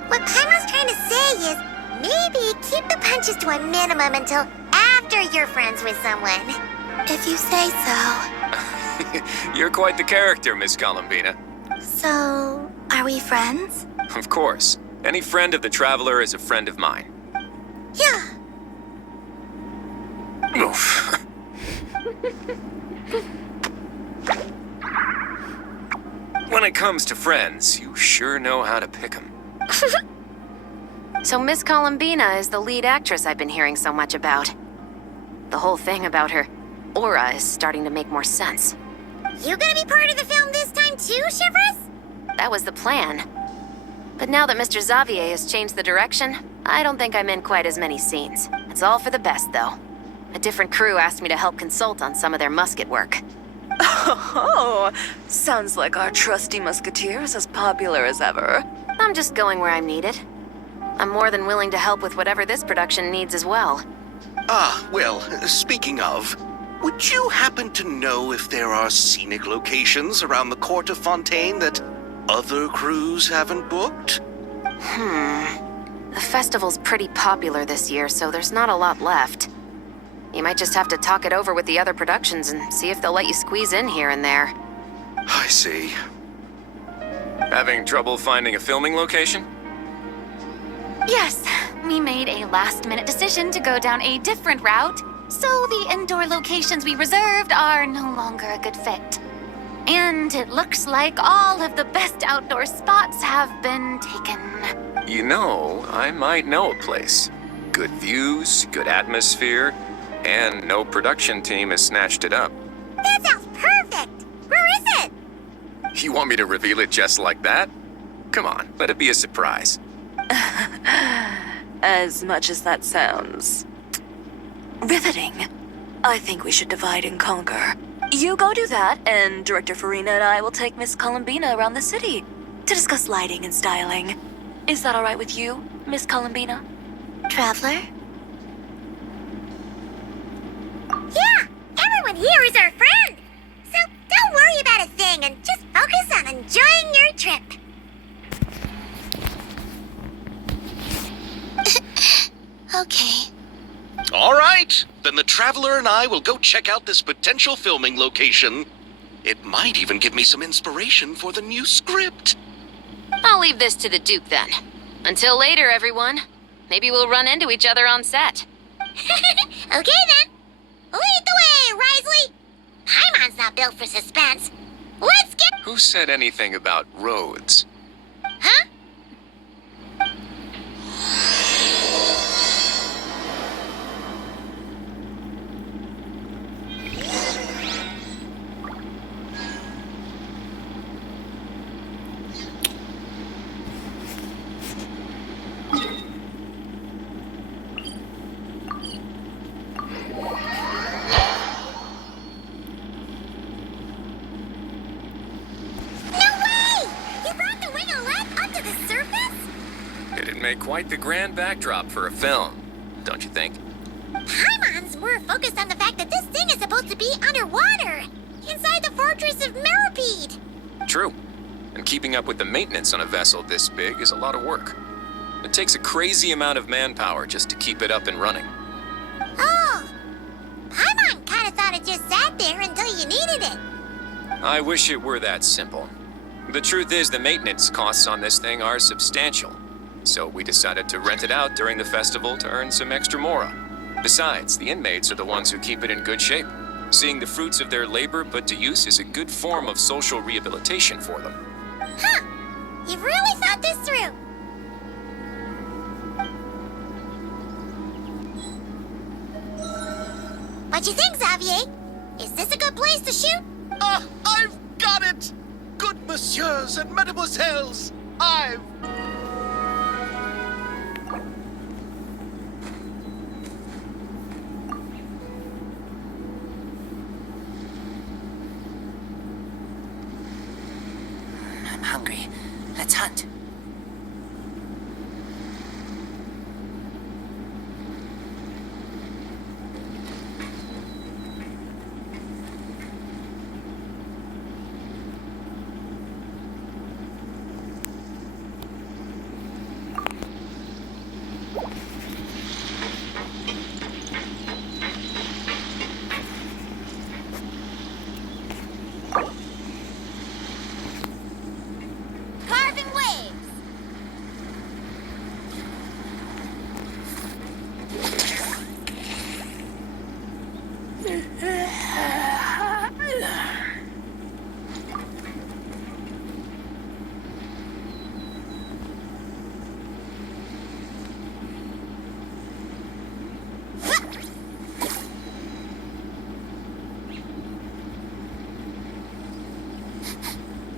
what Paimon's trying to say is maybe keep the punches to a minimum until after you're friends with someone. If you say so. You're quite the character, Miss Columbina. So, are we friends? Of course. Any friend of the Traveler is a friend of mine. Yeah. Oof. When it comes to friends, you sure know how to pick 'em. So Miss Columbina is the lead actress I've been hearing so much about. The whole thing about her aura is starting to make more sense. You gonna be part of the film this time too, Chevros? That was the plan. But now that Mr. Xavier has changed the direction, I don't think I'm in quite as many scenes. It's all for the best, though. A different crew asked me to help consult on some of their musket work. Oh, sounds like our trusty musketeer is as popular as ever. I'm just going where I'm needed. I'm more than willing to help with whatever this production needs as well. Ah, well, speaking of, would you happen to know if there are scenic locations around the court of Fontaine that other crews haven't booked? The festival's pretty popular this year, so there's not a lot left. You might just have to talk it over with the other productions and see if they'll let you squeeze in here and there. I see. Having trouble finding a filming location? Yes, we made a last-minute decision to go down a different route, so the indoor locations we reserved are no longer a good fit. And it looks like all of the best outdoor spots have been taken. You know, I might know a place. Good views, good atmosphere, and no production team has snatched it up. That sounds perfect! Where is it? You want me to reveal it just like that? Come on, let it be a surprise. As much as that sounds riveting, I think we should divide and conquer. You go do that, and Director Farina and I will take Miss Columbina around the city to discuss lighting and styling. Is that all right with you, Miss Columbina? Traveler? Yeah! Everyone here is our friend! So don't worry about a thing and just focus on enjoying your trip. Okay. All right, then the Traveler and I will go check out this potential filming location. It might even give me some inspiration for the new script. I'll leave this to the Duke then. Until later, everyone. Maybe we'll run into each other on set. Okay then. Lead the way, Risley. Paimon's not built for suspense. Let's get... Who said anything about roads? Huh? Make quite the grand backdrop for a film, don't you think? Paimon's more focused on the fact that this thing is supposed to be underwater, inside the fortress of Millipede. True. And keeping up with the maintenance on a vessel this big is a lot of work. It takes a crazy amount of manpower just to keep it up and running. Oh, Paimon kind of thought it just sat there until you needed it. I wish it were that simple. The truth is the maintenance costs on this thing are substantial. So we decided to rent it out during the festival to earn some extra mora. Besides, the inmates are the ones who keep it in good shape. Seeing the fruits of their labor put to use is a good form of social rehabilitation for them. Huh. You've really thought this through. What you think, Xavier? Is this a good place to shoot? I've got it! Good messieurs and mademoiselles, I'm hungry. Let's hunt.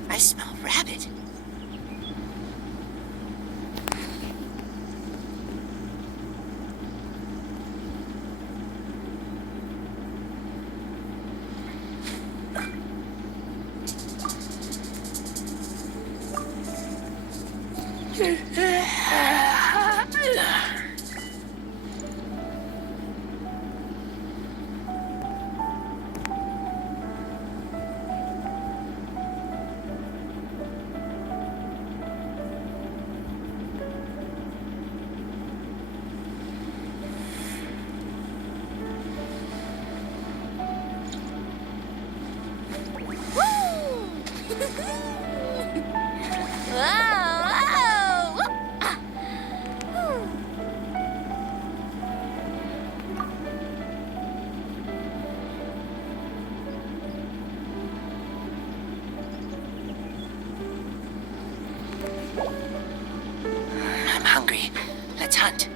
I smell rabbit. I'm hungry. Let's hunt.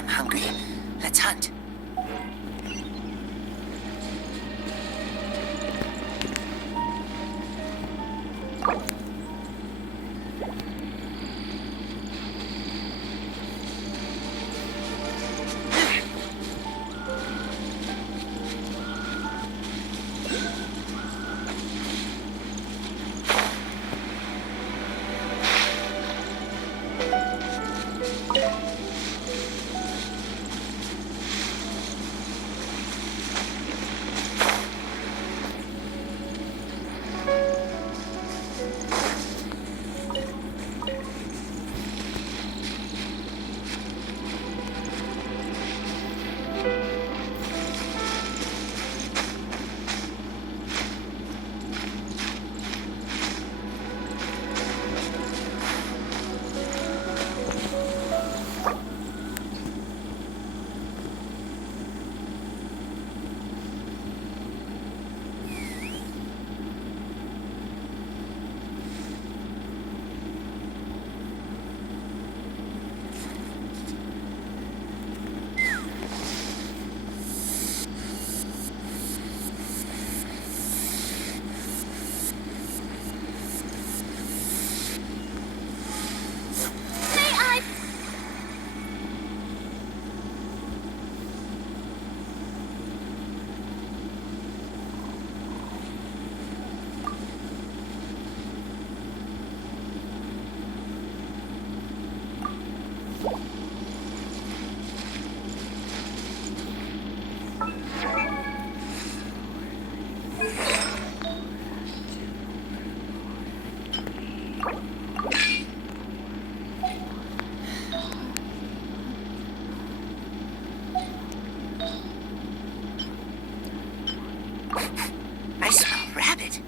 I'm hungry. Let's hunt. I smell rabbit.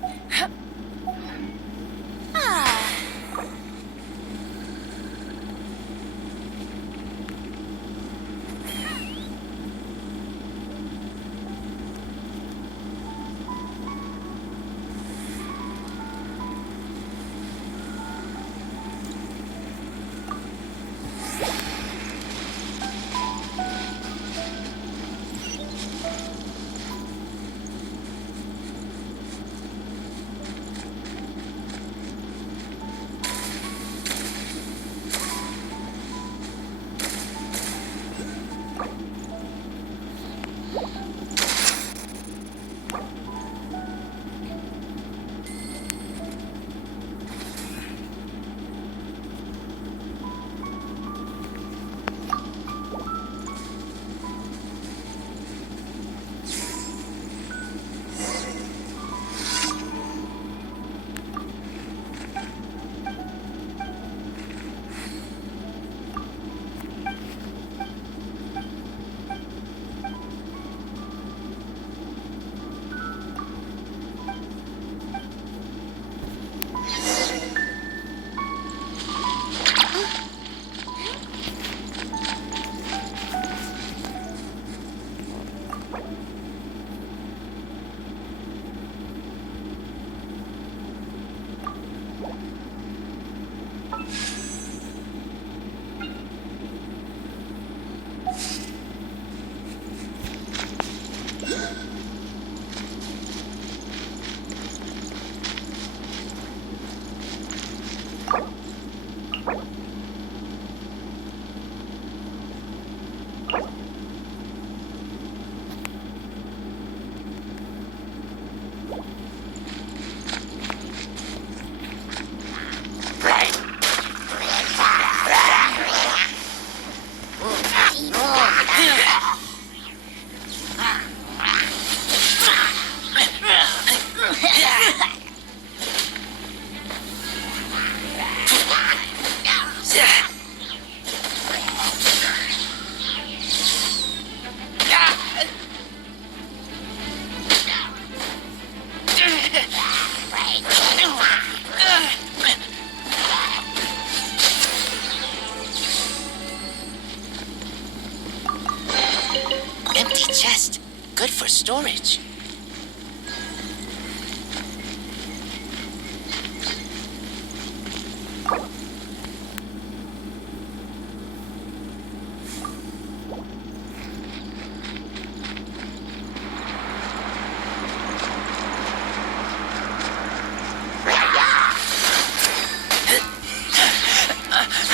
Empty chest. Good for storage.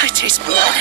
I taste blood.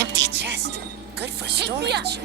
Empty chest. Good for storage.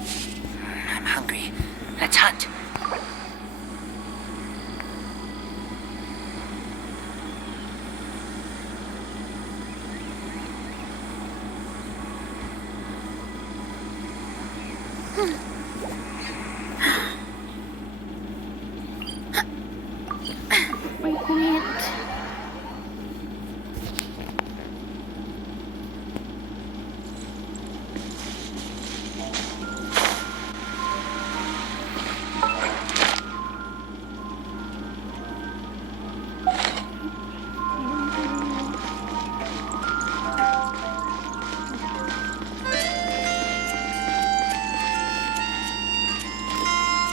I'm hungry. Let's hunt. Wait.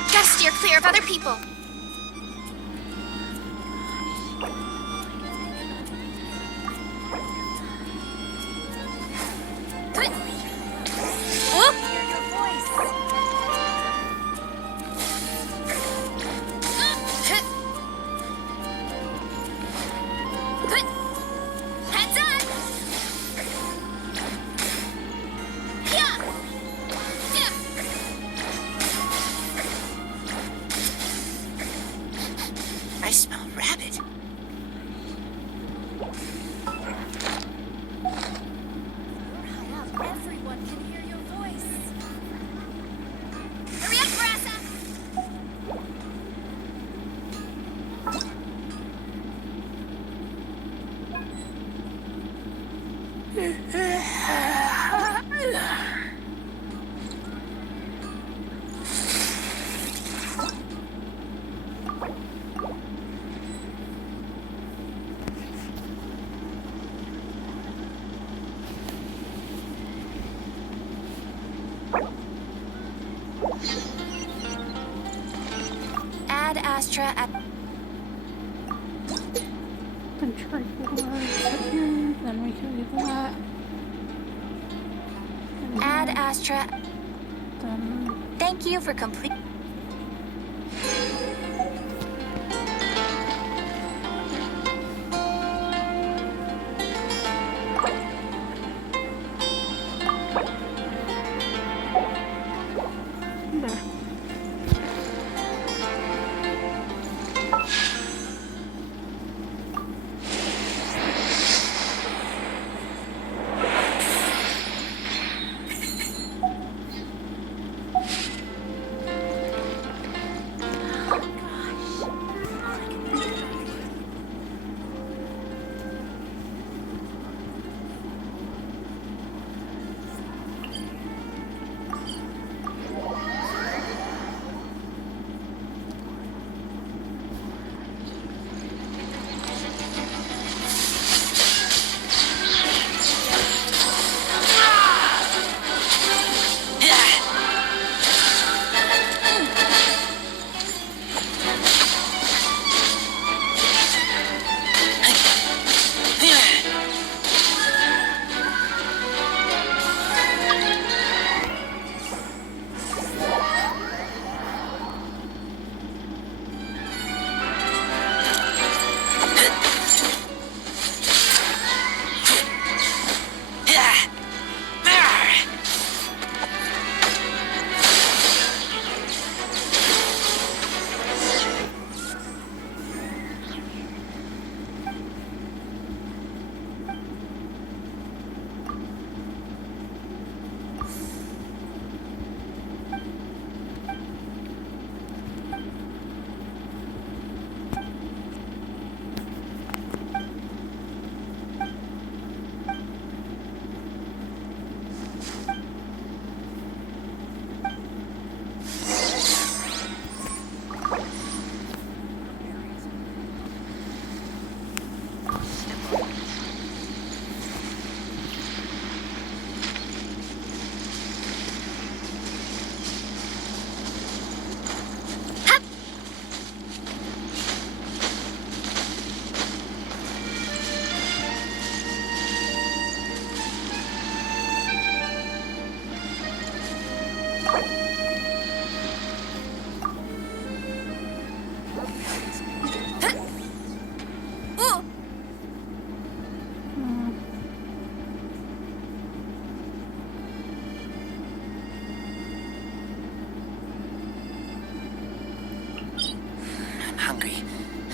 Gotta steer clear of other people. Heads up! Yeah! Yeah! I smell rabbit. Everyone can hear your voice. Hurry up, Brassa! Add Astra at Then try here, then we can do that. And Add then- Astra. Then Thank you for complete. there.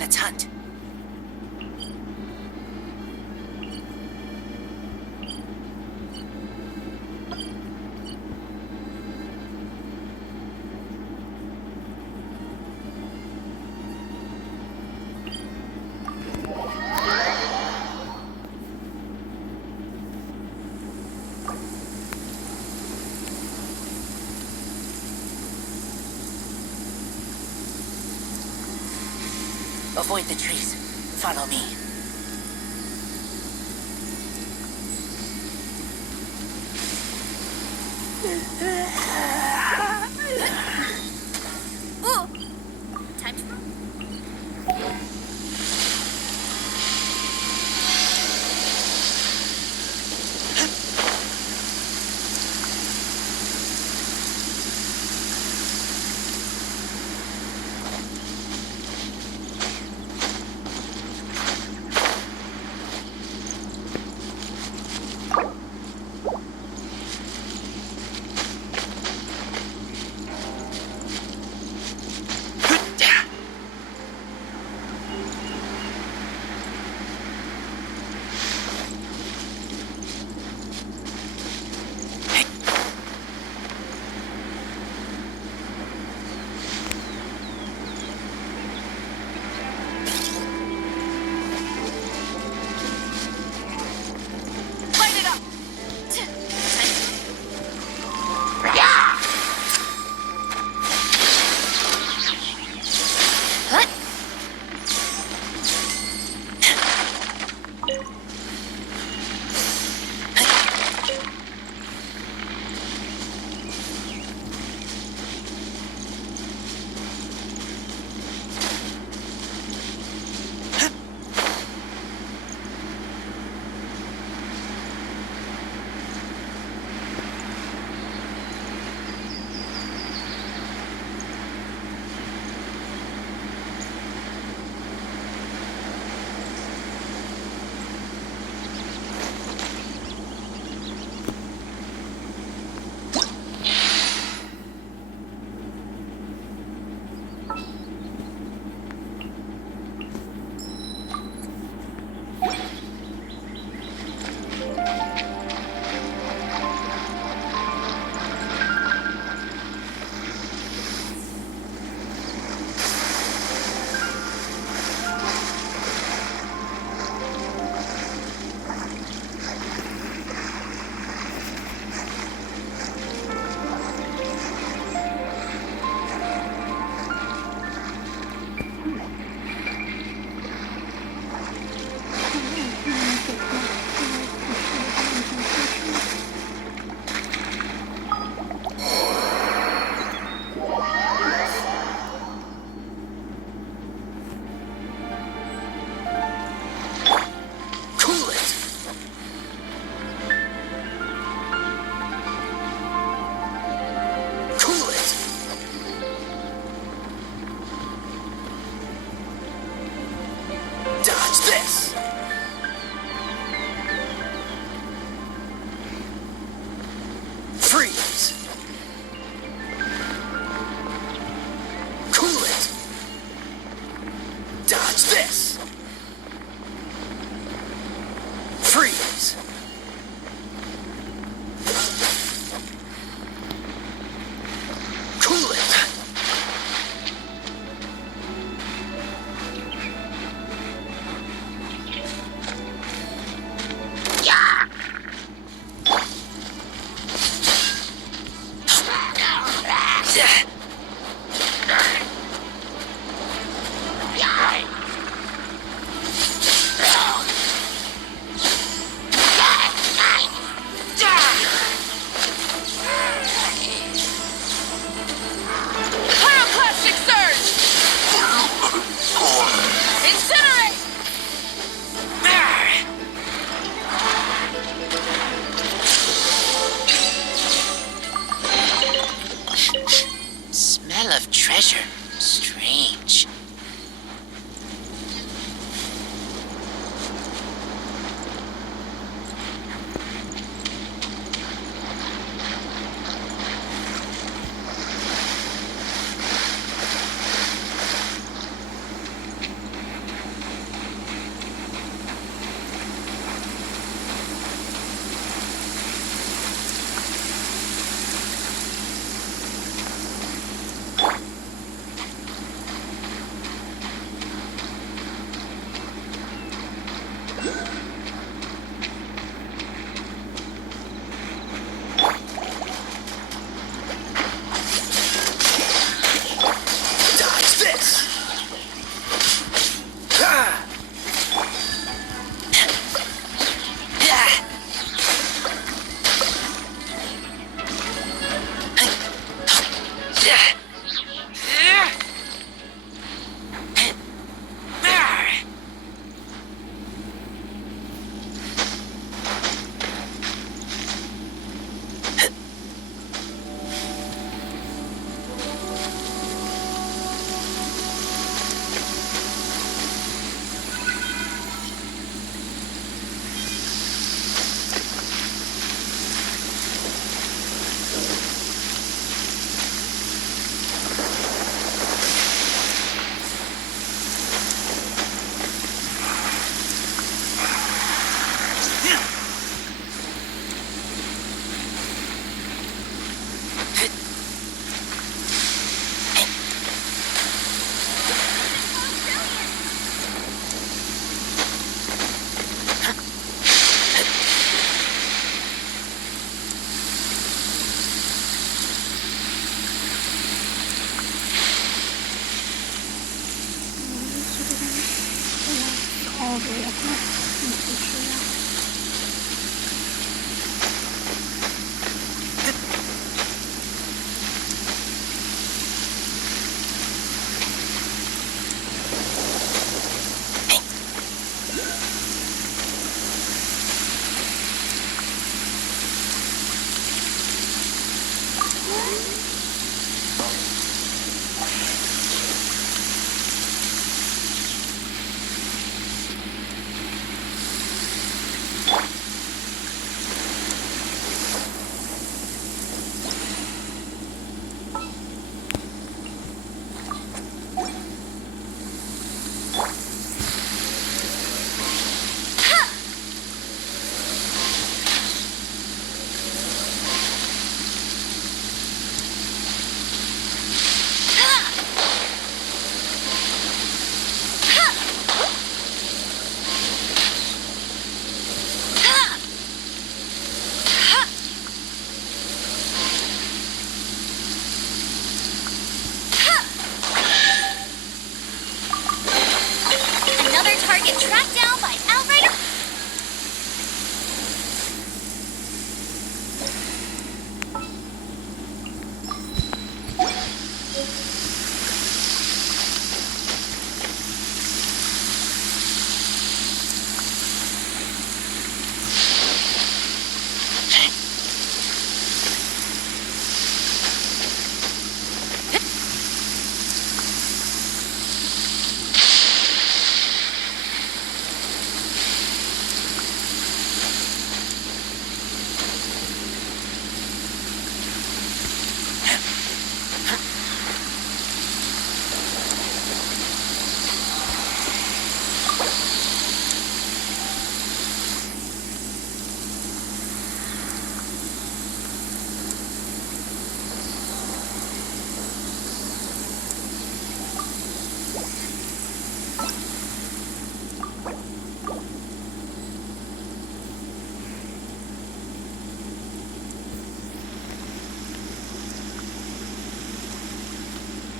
Let's hunt. Avoid the trees. Follow me. Time to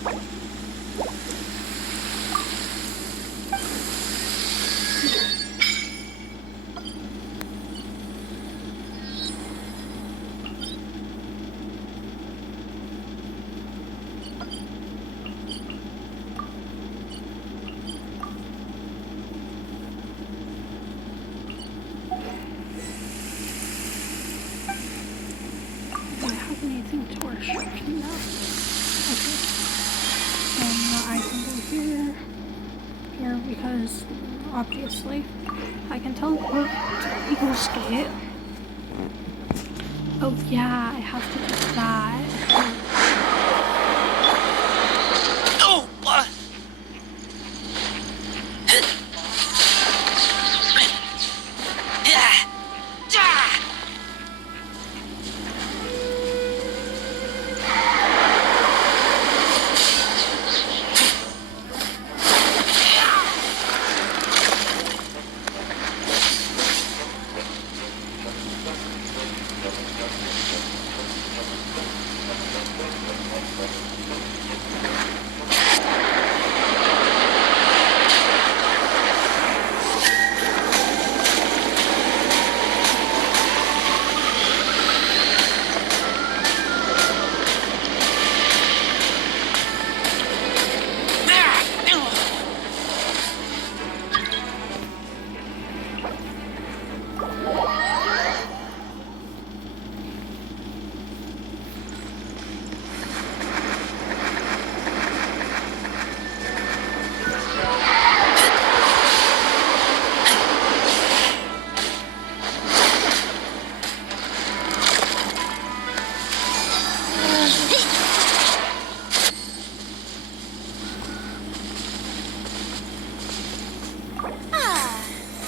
Do I have anything to worship? No. Okay. I can go here, because obviously I can teleport to Eagle's Gate. Oh yeah, I have to do that. Oh!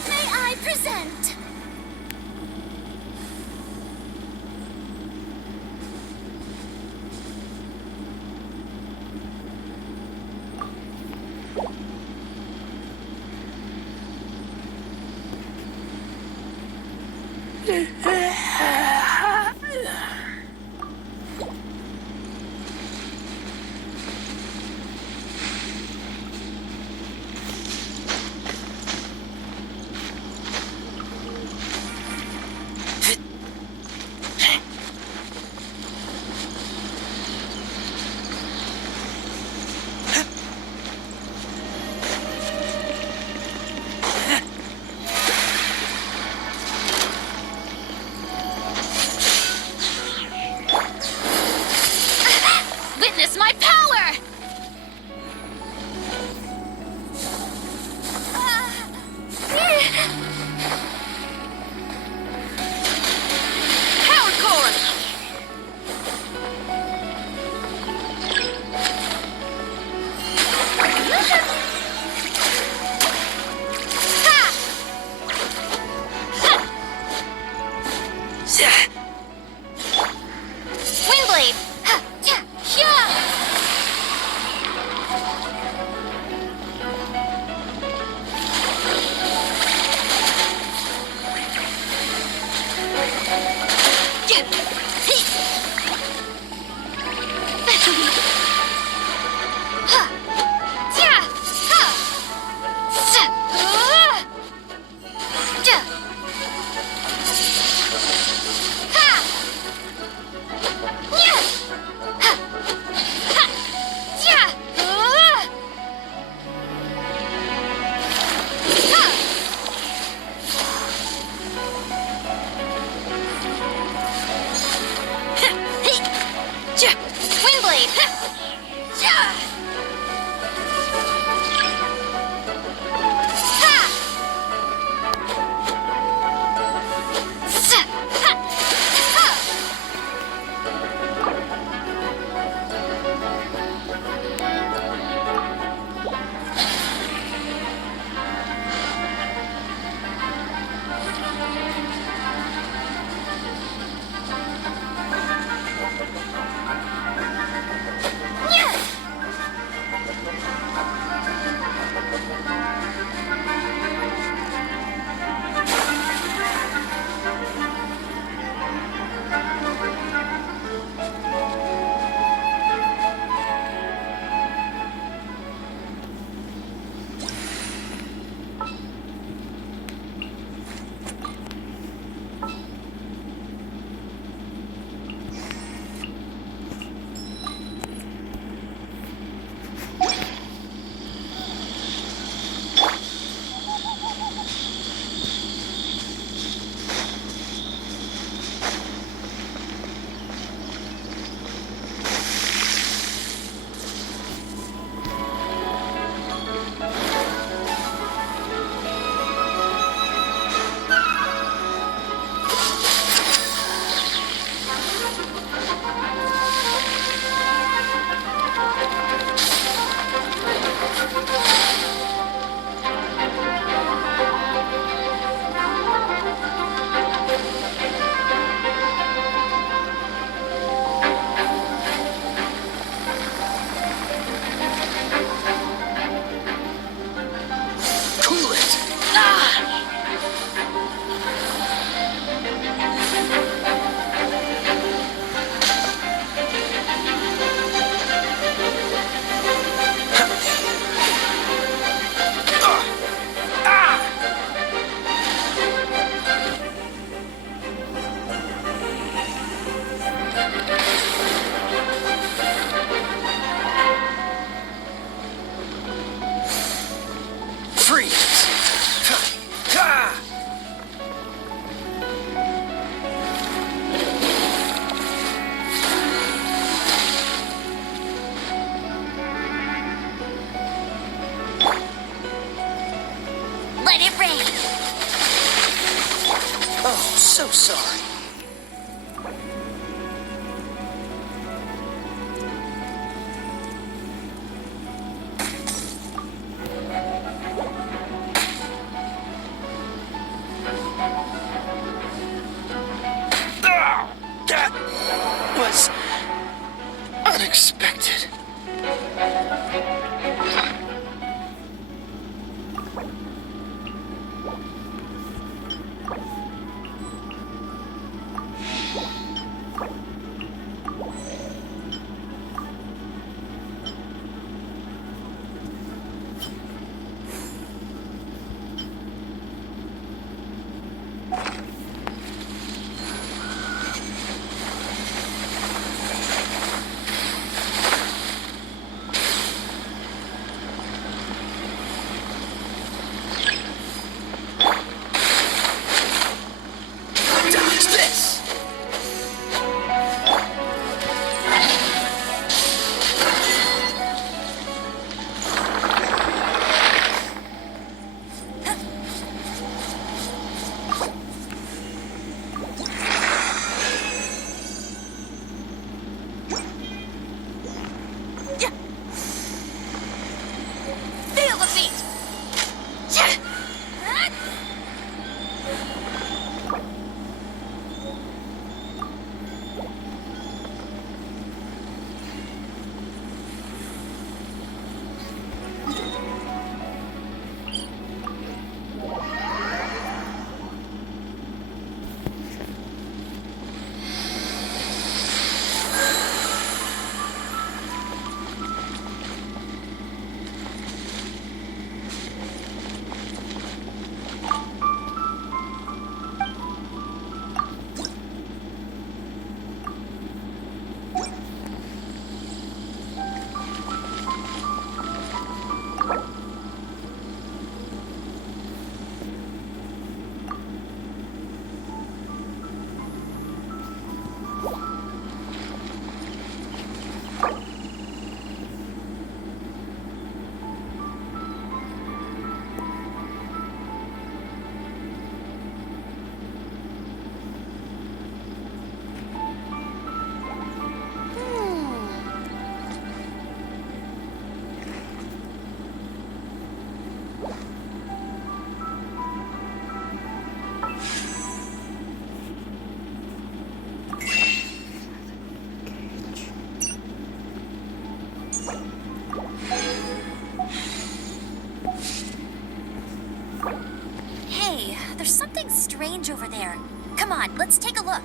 May I present? Witness my power! Power core! Windblade! sorry. That was unexpected. Dodge this! Feel the beat! Hey, there's something strange over there. Come on, let's take a look.